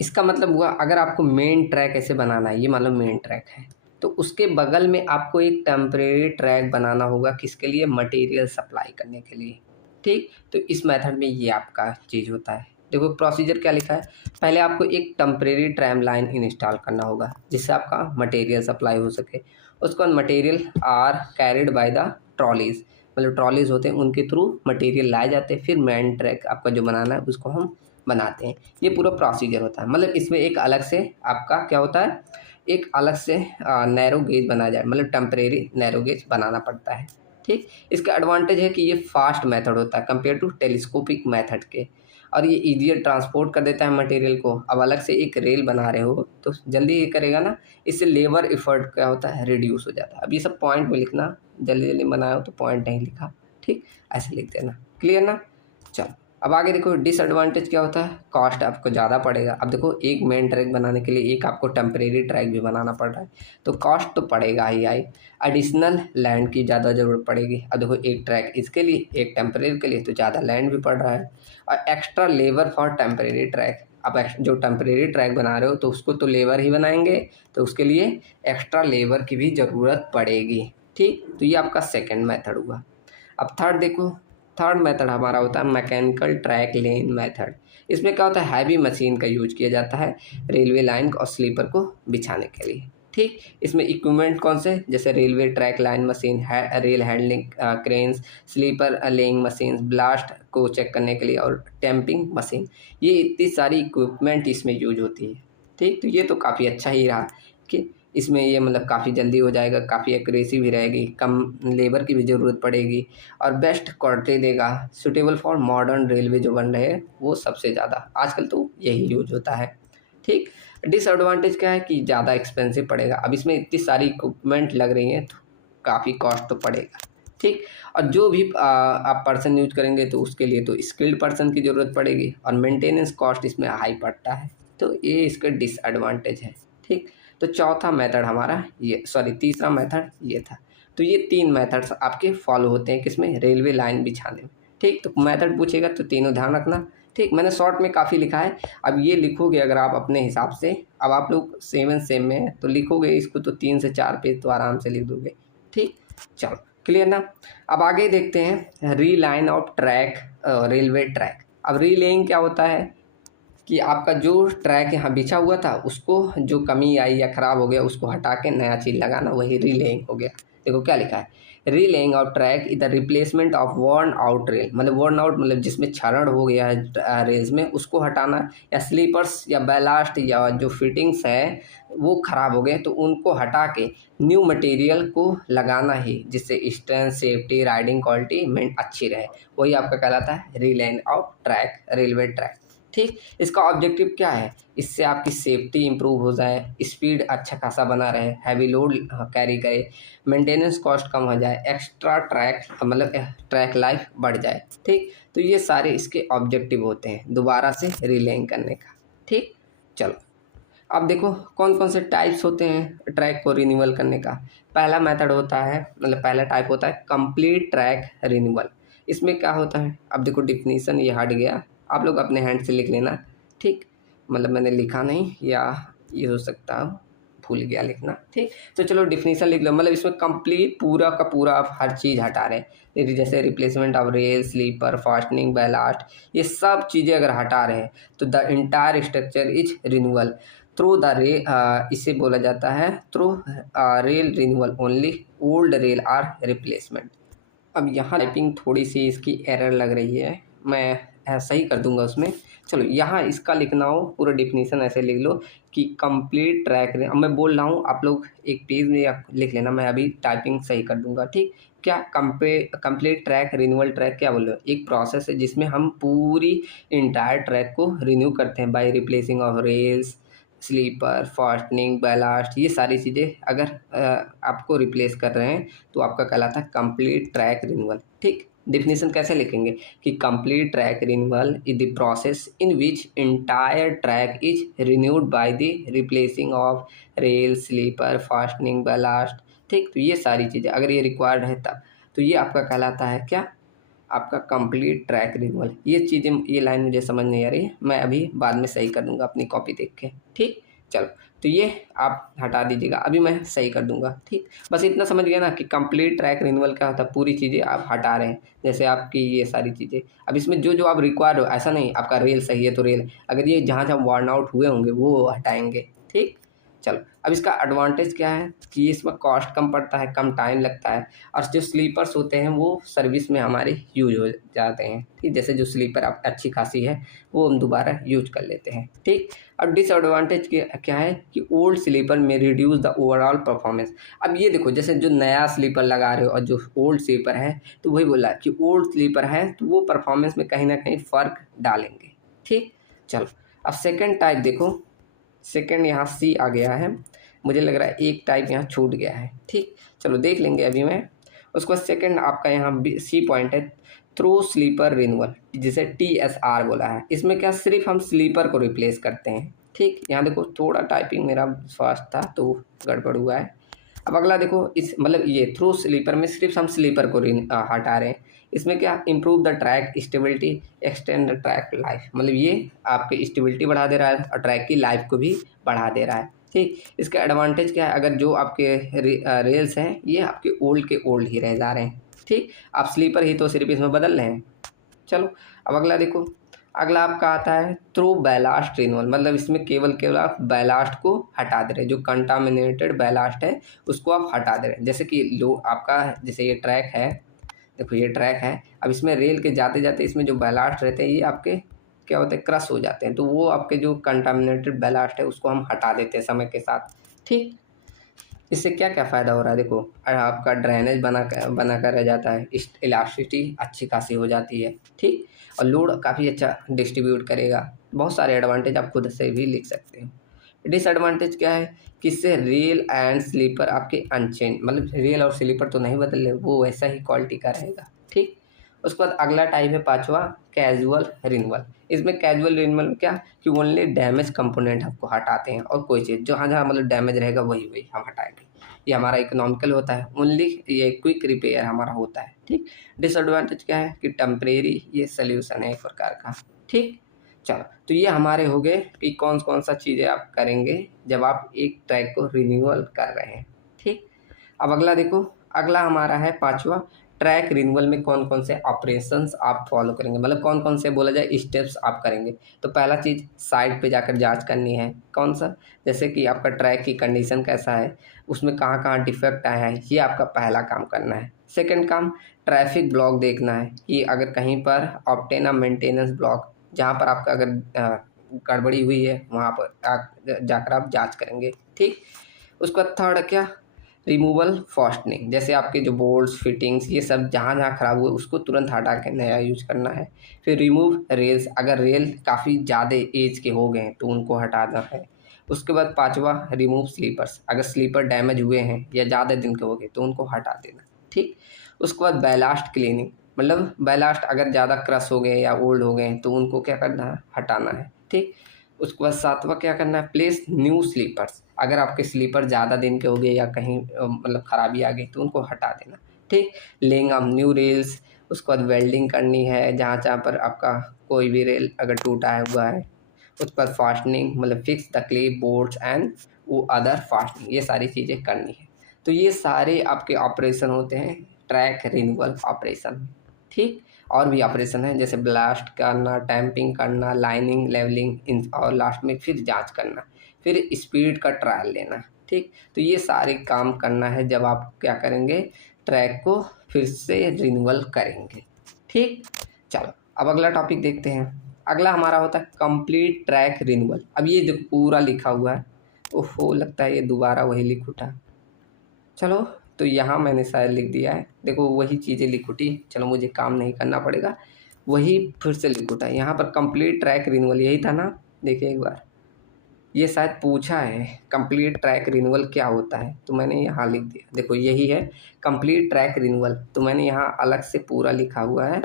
इसका मतलब हुआ अगर आपको मेन ट्रैक ऐसे बनाना है, ये मान लो मेन ट्रैक है, तो उसके बगल में आपको एक टेम्परेरी ट्रैक बनाना होगा, किसके लिए, मटेरियल सप्लाई करने के लिए। ठीक, तो इस मेथड में ये आपका चीज़ होता है। देखो प्रोसीजर क्या लिखा है, पहले आपको एक टेम्परेरी ट्रैम लाइन इंस्टॉल करना होगा जिससे आपका मटेरियल सप्लाई हो सके। उसके बाद material are carried by the trolleys, मतलब ट्रॉलीज होते हैं उनके थ्रू मटेरियल लाए जाते हैं, फिर मेन ट्रैक आपका जो बनाना है उसको हम बनाते हैं। ये पूरा प्रोसीजर होता है, मतलब इसमें एक अलग से आपका क्या होता है, एक अलग से नैरो गेज बनाया जाए, मतलब टेम्परेरी नैरो गेज बनाना पड़ता है। ठीक, इसका एडवांटेज है कि ये फास्ट मेथड होता है कंपेयर टू टेलीस्कोपिक मेथड के, और ये ईजियर ट्रांसपोर्ट कर देता है मटेरियल को। अब अलग से एक रेल बना रहे हो तो जल्दी ये करेगा ना, इससे लेबर इफर्ट क्या होता है, रिड्यूस हो जाता है। अब ये सब पॉइंट में लिखना, जल्दी जल्दी बनाया हो तो पॉइंट नहीं लिखा, ठीक, ऐसे लिख देना। क्लियर ना? चलो अब आगे देखो, डिसएडवांटेज क्या होता है, कॉस्ट आपको ज़्यादा पड़ेगा। अब देखो एक मेन ट्रैक बनाने के लिए एक आपको टेम्परेरी ट्रैक भी बनाना पड़ रहा है, तो कॉस्ट तो पड़ेगा ही आई। एडिशनल लैंड की ज़्यादा ज़रूरत पड़ेगी। अब देखो एक ट्रैक इसके लिए, एक टेम्परेरी के लिए, तो ज़्यादा लैंड भी पड़ रहा है। और extra labour for temporary track, अब जो टेम्परेरी ट्रैक बना रहे हो तो उसको तो लेबर ही बनाएंगे, तो उसके लिए एक्स्ट्रा लेबर की भी ज़रूरत पड़ेगी। ठीक, तो ये आपका सेकेंड मेथड हुआ। अब थर्ड देखो, थर्ड मेथड हमारा होता है मैकेनिकल ट्रैक लेन मेथड। इसमें क्या होता है, हैवी मशीन का यूज किया जाता है रेलवे लाइन और स्लीपर को बिछाने के लिए। ठीक, इसमें इक्विपमेंट कौन से, जैसे रेलवे ट्रैक लाइन मशीन है, rail handling cranes, sleeper laying machine, ballast को चेक करने के लिए, और टैंपिंग मशीन, ये इतनी सारी इक्विपमेंट इसमें यूज होती है। ठीक, तो ये तो काफ़ी अच्छा ही रहा कि इसमें ये मतलब काफ़ी जल्दी हो जाएगा, काफ़ी एक्यूरेसी भी रहेगी, कम लेबर की भी ज़रूरत पड़ेगी, और बेस्ट क्वालिटी देगा, सुटेबल फॉर मॉडर्न रेलवे जो बन रहे हैं वो सबसे ज़्यादा आजकल तो यही यूज होता है। ठीक, डिसएडवांटेज क्या है कि ज़्यादा एक्सपेंसिव पड़ेगा। अब इसमें इतनी सारी इक्विपमेंट लग रही हैं तो काफ़ी कॉस्ट तो पड़ेगा। ठीक, और जो भी आप पर्सन यूज करेंगे तो उसके लिए तो स्किल्ड पर्सन की ज़रूरत पड़ेगी, और मेंटेनेंस कॉस्ट इसमें हाई पड़ता है, तो ये इसका डिसएडवांटेज है। ठीक, तो चौथा मेथड हमारा ये, सॉरी तीसरा मेथड ये था। तो ये तीन मेथड्स आपके फॉलो होते हैं किसमें, रेलवे लाइन बिछाने में। ठीक, तो मेथड पूछेगा तो तीनों ध्यान रखना। ठीक, मैंने शॉर्ट में काफ़ी लिखा है, अब ये लिखोगे अगर आप अपने हिसाब से, अब आप लोग सेम में है तो लिखोगे इसको तो 3 से 4 पेज तो आराम से लिख दोगे। ठीक, चलो क्लियर ना? अब आगे देखते हैं रीलाइन ऑफ ट्रैक, रेलवे ट्रैक। अब रीलेइंग क्या होता है कि आपका जो ट्रैक यहाँ बिछा हुआ था उसको जो कमी आई या ख़राब हो गया उसको हटा के नया चीज़ लगाना, वही रीलेइंग हो गया। देखो क्या लिखा है, relaying out track is the replacement of worn out rail, मतलब वर्न आउट मतलब जिसमें क्षरण हो गया है रेल्स में उसको हटाना, या स्लीपर्स या बैलास्ट या जो फिटिंग्स है वो ख़राब हो गए तो उनको हटा के न्यू मटेरियल को लगाना ही, जिससे स्ट्रेंथ, सेफ्टी, राइडिंग क्वालिटी में अच्छी रहे, वही आपका कहलाता है रीलाइन आउट ट्रैक, रेलवे ट्रैक। ठीक, इसका ऑब्जेक्टिव क्या है, इससे आपकी सेफ्टी इंप्रूव हो जाए, स्पीड अच्छा खासा बना रहे, हैवी लोड कैरी करे, मेंटेनेंस कॉस्ट कम हो जाए, एक्स्ट्रा ट्रैक मतलब ट्रैक लाइफ बढ़ जाए। ठीक, तो ये सारे इसके ऑब्जेक्टिव होते हैं दोबारा से रिलेइंग करने का। ठीक, चलो अब देखो कौन कौन से टाइप्स होते हैं ट्रैक को रिन्यूअल करने का। पहला मेथड होता है, मतलब पहला टाइप होता है कंप्लीट ट्रैक रिन्यूअल। इसमें क्या होता है, अब देखो डिफिनीसन ये हट गया, आप लोग अपने हैंड से लिख लेना। ठीक, मतलब मैंने लिखा नहीं या ये हो सकता भूल गया लिखना। ठीक, तो चलो डिफिनीसन लिख लो, मतलब इसमें कंप्लीट पूरा का पूरा आप हर चीज़ हटा रहे हैं, जैसे replacement of rail, sleeper, fastening, ballast, ये सब चीज़ें अगर हटा रहे हैं तो the entire structure is renewal through the इसे बोला जाता है through rail renewal only, old rail are replacement. अब यहाँ टाइपिंग थोड़ी सी इसकी एरर लग रही है, मैं सही कर दूंगा उसमें। चलो यहाँ इसका लिखना हो पूरा डिफिनीसन ऐसे लिख लो कि कंप्लीट ट्रैक, अब मैं बोल रहा हूँ आप लोग एक पेज में या लिख लेना, मैं अभी टाइपिंग सही कर दूंगा। ठीक, क्या कंप्लीट ट्रैक रिन्यूअल ट्रैक क्या बोल रहे हो, एक प्रोसेस है जिसमें हम पूरी इंटायर ट्रैक को रिन्यू करते हैं by replacing of rails, sleeper, fastening, ballast, ये सारी चीज़ें अगर आपको रिप्लेस कर रहे हैं तो आपका कहलाता है कंप्लीट ट्रैक रिन्यूअल। ठीक, डिफिनीशन कैसे लिखेंगे कि complete track renewal is the process in which entire track is renewed by the replacing of rail, sleeper, fastening, ballast. ठीक, तो ये सारी चीज़ें अगर ये रिक्वायर्ड है तब तो ये आपका कहलाता है क्या, आपका कंप्लीट ट्रैक रिन्यूअल। ये चीज़ें, ये लाइन मुझे समझ नहीं आ रही है, मैं अभी बाद में सही कर दूंगा अपनी कॉपी देख के। ठीक, चलो तो ये आप हटा दीजिएगा, अभी मैं सही कर दूंगा। ठीक, बस इतना समझ गया ना कि कंप्लीट ट्रैक रिन्यूअल क्या होता है, पूरी चीज़ें आप हटा रहे हैं, जैसे आपकी ये सारी चीज़ें। अब इसमें जो जो आप रिक्वायर्ड हो, ऐसा नहीं आपका रेल सही है तो रेल, अगर ये जहाँ जहाँ वार्न आउट हुए होंगे वो हटाएंगे। ठीक, चलो अब इसका एडवांटेज क्या है कि इसमें कॉस्ट कम पड़ता है, कम टाइम लगता है, और जो स्लीपर्स होते हैं वो सर्विस में हमारे यूज हो जाते हैं। ठीक, जैसे जो स्लीपर अच्छी खासी है वो हम दोबारा यूज कर लेते हैं। ठीक, अब डिसएडवांटेज क्या है कि ओल्ड स्लीपर में रिड्यूस द ओवरऑल परफॉर्मेंस। अब ये देखो, जैसे जो नया स्लीपर लगा रहे हो और जो ओल्ड स्लीपर है, तो वही बोला कि ओल्ड स्लीपर है तो वो परफॉर्मेंस में कहीं ना कहीं फ़र्क डालेंगे। ठीक, चलो अब सेकंड टाइप देखो, सेकंड यहाँ सी आ गया है, मुझे लग रहा है एक टाइप यहाँ छूट गया है। ठीक, चलो देख लेंगे अभी मैं। उसके बाद सेकंड आपका यहाँ सी पॉइंट है, थ्रू स्लीपर रिन्यूअल, जिसे TSR बोला है। इसमें क्या सिर्फ हम स्लीपर को रिप्लेस करते हैं। ठीक, यहाँ देखो थोड़ा टाइपिंग मेरा फास्ट था तो गड़बड़ हुआ है। अब अगला देखो, इस मतलब ये थ्रू स्लीपर में सिर्फ हम स्लीपर को हटा रहे हैं। इसमें क्या, improve the track stability, extend the track life, मतलब ये आपकी स्टेबिलिटी बढ़ा दे रहा है और ट्रैक की लाइफ को भी बढ़ा दे रहा है। ठीक, इसका एडवांटेज क्या है, अगर जो आपके रेल्स हैं ये आपके ओल्ड के ओल्ड ही रह जा रहे हैं। ठीक, आप स्लीपर ही तो सिर्फ इसमें बदल रहे हैं। चलो अब अगला देखो, अगला आपका आता है थ्रू बैलास्ट रिन्यूअल, मतलब इसमें केवल आप बैलास्ट को हटा दे रहे हैं, जो कंटामिनेटेड बैलास्ट है उसको आप हटा दे रहे हैं। जैसे कि लो आपका, जैसे ये ट्रैक है, देखो ये ट्रैक है, अब इसमें रेल के जाते जाते इसमें जो बैलास्ट रहते हैं ये आपके क्या होते हैं, क्रश हो जाते हैं, तो वो आपके जो कंटामिनेटेड बैलास्ट है उसको हम हटा देते हैं समय के साथ। ठीक, इससे क्या क्या फ़ायदा हो रहा है देखो, आपका ड्रेनेज बना कर रह जाता है, इलास्टिसिटी अच्छी खासी हो जाती है। ठीक, और लोड काफ़ी अच्छा डिस्ट्रीब्यूट करेगा। बहुत सारे एडवांटेज आप खुद से भी लिख सकते हो। डिसएडवांटेज क्या है कि इससे रेल एंड स्लीपर आपके अनचेंज, मतलब रेल और स्लीपर तो नहीं बदले, वो वैसा ही क्वालिटी का रहेगा। ठीक, उसके बाद अगला टाइप है पांचवा, कैजुअल रिन्यूअल। इसमें कैजुअल रिन्यूअल में क्या कि ओनली डैमेज कंपोनेंट आपको हटाते हैं, और कोई चीज़ जहाँ जहाँ मतलब डैमेज रहेगा वही वही हम हटाएंगे। ये हमारा इकोनॉमिकल होता है, ओनली ये क्विक रिपेयर हमारा होता है। ठीक, डिसएडवांटेज क्या है कि टेम्परेरी ये सोल्यूशन है एक प्रकार का। ठीक, चलो तो ये हमारे हो गए कि कौन कौन सा चीज़ें आप करेंगे जब आप एक ट्रैक को रिन्यूअल कर रहे हैं। ठीक, अब अगला देखो, अगला हमारा है पांचवा, ट्रैक रिन्यूअल में कौन कौन से ऑपरेशंस आप फॉलो करेंगे, मतलब कौन कौन से बोला जाए स्टेप्स आप करेंगे। तो पहला चीज़ साइट पे जाकर जांच करनी है, कौन सा, जैसे कि आपका ट्रैक की कंडीशन कैसा है, उसमें कहाँ कहाँ डिफेक्ट आया है, ये आपका पहला काम करना है। सेकंड काम, ट्रैफिक ब्लॉक देखना है कि अगर कहीं पर ऑब्टेन अ मेंटेनेंस ब्लॉक, जहाँ पर आपका अगर गड़बड़ी हुई है वहाँ पर जाकर आप जांच करेंगे। ठीक, उसका थर्ड क्या, रिमूवल फास्टनिंग, जैसे आपके जो बोल्ट्स फिटिंग्स ये सब जहाँ जहाँ ख़राब हुए उसको तुरंत हटा के नया यूज करना है। फिर रिमूव रेल्स, अगर रेल काफ़ी ज़्यादा एज के हो गए हैं तो उनको हटाना है। उसके बाद पांचवा, रिमूव स्लीपर्स, अगर स्लीपर डैमेज हुए हैं या ज़्यादा दिन के हो गए तो उनको हटा देना। ठीक, उसके बाद बैलास्ट क्लीनिंग, मतलब बैलास्ट अगर ज़्यादा क्रश हो गए या ओल्ड हो गए तो उनको क्या करना है, हटाना है। ठीक, उसके बाद सातवां क्या करना है, प्लेस न्यू स्लीपर्स, अगर आपके स्लीपर ज़्यादा दिन के हो गए या कहीं मतलब खराबी आ गई तो उनको हटा देना। ठीक, लेइंग ऑफ न्यू रेल्स, उसके बाद वेल्डिंग करनी है जहाँ जहाँ पर आपका कोई भी रेल अगर टूटा है हुआ है। उसके बाद फास्टनिंग, मतलब fix the clip boards and वो अदर फास्टनिंग, ये सारी चीज़ें करनी है। तो ये सारे आपके ऑपरेशन होते हैं ट्रैक रिन्यूअल ऑपरेशन। ठीक, और भी ऑपरेशन है जैसे ब्लास्ट करना, टैंपिंग करना, लाइनिंग, लेवलिंग, और लास्ट में फिर जांच करना, फिर स्पीड का ट्रायल लेना। ठीक, तो ये सारे काम करना है जब आप क्या करेंगे, ट्रैक को फिर से रिन्यूअल करेंगे। ठीक, चलो अब अगला टॉपिक देखते हैं। अगला हमारा होता है कंप्लीट ट्रैक रिन्यूअल। अब ये जो पूरा लिखा हुआ है, ओहो लगता है ये दोबारा वही लिख उठा। चलो तो यहाँ मैंने शायद लिख दिया है, देखो वही चीज़ें लिख उठी, चलो मुझे काम नहीं करना पड़ेगा, वही फिर से लिख उठा। यहाँ पर कंप्लीट ट्रैक रिन्यूअल यही था ना, देखिए एक बार, ये शायद पूछा है कंप्लीट ट्रैक रिन्यूअल क्या होता है, तो मैंने यहाँ लिख दिया, देखो यही है कंप्लीट ट्रैक रिन्यूअल, तो मैंने यहाँ अलग से पूरा लिखा हुआ है,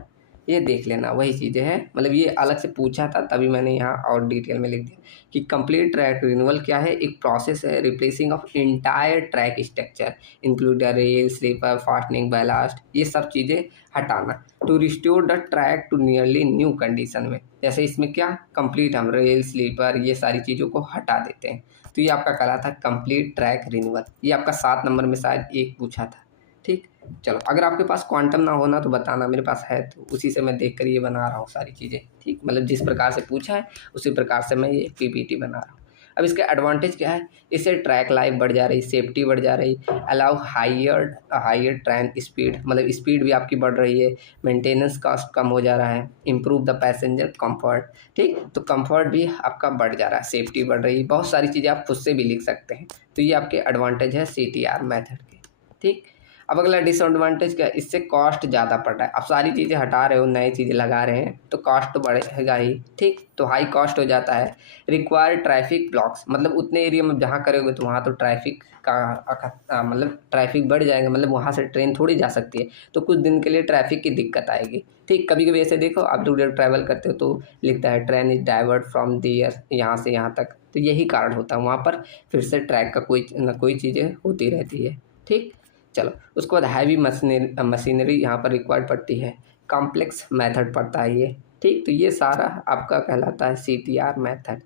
ये देख लेना वही चीज़ें हैं, मतलब ये अलग से पूछा था तभी मैंने यहाँ और डिटेल में लिख दिया कि कंप्लीट ट्रैक रिन्यूअल क्या है, एक प्रोसेस है replacing of entire track structure include rail, sleeper, fastening, ballast, ये सब चीज़ें हटाना to restore the track to nearly new condition में। जैसे इसमें क्या कंप्लीट हम रेल, स्लीपर ये सारी चीज़ों को हटा देते हैं, तो ये आपका करा था कंप्लीट ट्रैक रिन्यूअल, ये आपका 7 नंबर में शायद एक पूछा था। ठीक, चलो अगर आपके पास क्वांटम ना होना तो बताना, मेरे पास है तो उसी से मैं देख कर ये बना रहा हूँ सारी चीज़ें। ठीक, मतलब जिस प्रकार से पूछा है उसी प्रकार से मैं ये पीपीटी बना रहा हूँ। अब इसका एडवांटेज क्या है, इससे ट्रैक लाइफ बढ़ जा रही, सेफ्टी बढ़ जा रही, allow higher higher train speed, मतलब स्पीड भी आपकी बढ़ रही है, मेंटेनेंस कॉस्ट कम हो जा रहा है, इम्प्रूव द पैसेंजर कंफर्ट, ठीक, तो कंफर्ट भी आपका बढ़ जा रहा है, सेफ्टी बढ़ रही है, बहुत सारी चीज़ें आप खुद से भी लिख सकते हैं। तो ये आपके एडवांटेज है CTR मेथड के, ठीक। अब अगला डिसएडवांटेज क्या है, इससे कॉस्ट ज़्यादा पड़ रहा है, आप सारी चीज़ें हटा रहे हो, नई चीज़ें लगा रहे हैं तो कॉस्ट तो बढ़ेगा ही, ठीक, तो हाई कॉस्ट हो जाता है। रिक्वायर ट्रैफिक ब्लॉक्स, मतलब उतने एरिया में जहाँ करोगे तो वहाँ तो ट्रैफिक का मतलब ट्रैफिक बढ़ जाएगा, मतलब वहाँ से ट्रेन थोड़ी जा सकती है, तो कुछ दिन के लिए ट्रैफिक की दिक्कत आएगी, ठीक। कभी कभी ऐसे देखो आप लोग जब ट्रैवल करते हो तो लिखता है train is divert from there, यहाँ से यहाँ तक, तो यही कारण होता है, वहाँ पर फिर से ट्रैक का कोई ना कोई चीज़ें होती रहती है, ठीक। चलो उसके बाद हैवी मशीनरी यहाँ पर रिक्वायर्ड पड़ती है, कॉम्प्लेक्स मेथड पड़ता है ये, ठीक। तो ये सारा आपका कहलाता है CTR मेथड।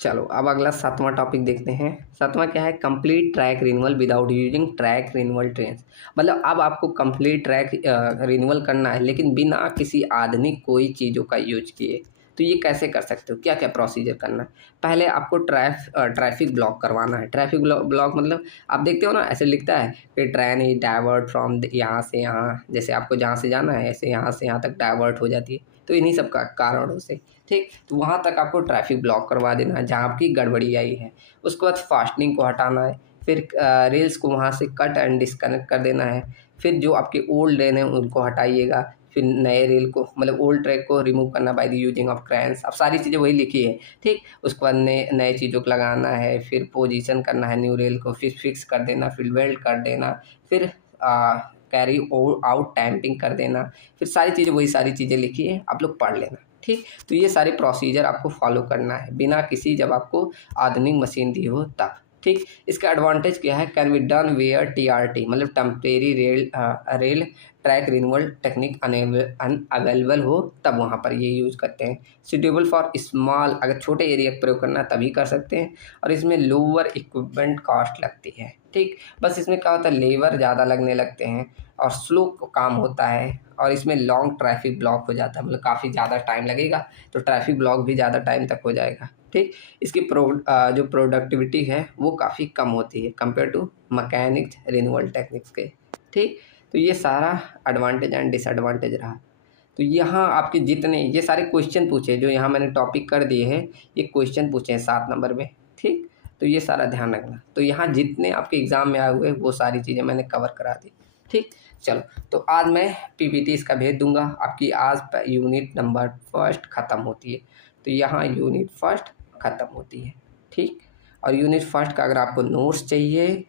चलो अब अगला 7वां टॉपिक देखते हैं। 7वां क्या है, complete track renewal without using track renewal train, मतलब अब आपको कंप्लीट ट्रैक रिन्यूअल करना है लेकिन बिना किसी आधुनिक कोई चीज़ों का यूज किए। तो ये कैसे कर सकते हो, क्या क्या प्रोसीजर करना है। पहले आपको ट्रैफिक ब्लॉक करवाना है। ट्रैफिक ब्लॉक मतलब आप देखते हो ना, ऐसे लिखता है कि ट्रेन इज डाइवर्ट फ्रॉम यहाँ से यहाँ, जैसे आपको जहाँ से जाना है ऐसे यहाँ से यहाँ तक डाइवर्ट हो जाती है, तो इन्हीं सब का कारणों से, ठीक। तो वहाँ तक आपको ट्रैफिक ब्लॉक करवा देना है जहाँ आपकी गड़बड़ी आई है। उसके बाद फास्टनिंग को हटाना है, फिर रेल्स को वहाँ से कट एंड डिस्कनेक्ट कर देना है, फिर जो आपके ओल्ड रेल हैं उनको हटाइएगा, फिर नए रेल को मतलब ओल्ड ट्रैक को रिमूव करना बाय द यूजिंग ऑफ क्रैंस। अब सारी चीज़ें वही लिखी है, ठीक। उसके बाद नए नए चीज़ों को लगाना है, फिर पोजीशन करना है न्यू रेल को, फिर फिक्स कर देना, फिर वेल्ड कर देना, फिर कैरी आउट टैंपिंग कर देना, फिर सारी चीज़ें वही सारी चीज़ें लिखी है, आप लोग पढ़ लेना, ठीक। तो ये सारे प्रोसीजर आपको फॉलो करना है बिना किसी, जब आपको आधुनिक मशीन दी हो तब, ठीक। इसका एडवांटेज क्या है, can be done where TRT मतलब temporary rail track renewal technique unavailable हो, तब वहाँ पर ये यूज़ करते हैं। सुटेबल फॉर स्मॉल, अगर छोटे एरिया का प्रयोग करना तभी कर सकते हैं, और इसमें लोअर इक्विपमेंट कॉस्ट लगती है, ठीक। बस इसमें क्या होता है, लेबर ज़्यादा लगने लगते हैं और स्लो काम होता है, और इसमें लॉन्ग ट्रैफिक ब्लॉक हो जाता है, मतलब काफ़ी ज़्यादा टाइम लगेगा, तो ट्रैफिक ब्लॉक भी ज़्यादा टाइम तक हो जाएगा, ठीक। इसकी जो प्रोडक्टिविटी है वो काफ़ी कम होती है compare to mechanics renewal techniques के, ठीक। तो ये सारा एडवांटेज एंड डिसएडवांटेज रहा। तो यहाँ आपके जितने ये सारे क्वेश्चन पूछे जो यहाँ मैंने टॉपिक कर दिए हैं, ये क्वेश्चन पूछे हैं 7 नंबर में, ठीक। तो ये सारा ध्यान रखना। तो यहाँ जितने आपके एग्ज़ाम में आए हुए वो सारी चीज़ें मैंने कवर करा दी, ठीक। चलो तो आज मैं PPT इसका भेज दूंगा। आपकी आज यूनिट नंबर 1 ख़त्म होती है, तो यहाँ यूनिट 1 ख़त्म होती है, ठीक। और यूनिट 1 का अगर आपको नोट्स चाहिए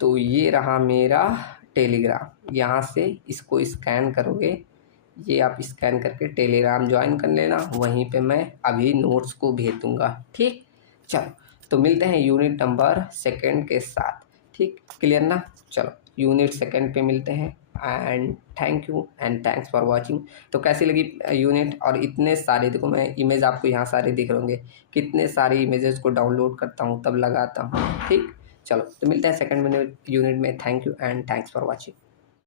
तो ये रहा मेरा टेलीग्राम, यहाँ से इसको स्कैन करोगे, ये आप स्कैन करके टेलीग्राम ज्वाइन कर लेना, वहीं पे मैं अभी नोट्स को भेज दूँगा, ठीक। चलो तो मिलते हैं यूनिट नंबर 2 के साथ, ठीक, क्लियर ना। चलो यूनिट 2 पे मिलते हैं, and thank you and thanks for watching. तो कैसी लगी यूनिट, और इतने सारे देखो मैं इमेज आपको यहाँ सारे दिख रहे होंगे, कितने सारे इमेजेस को डाउनलोड करता हूँ तब लगाता हूँ, ठीक। चलो तो मिलते हैं 2nd यूनिट में। Thank you and thanks for watching.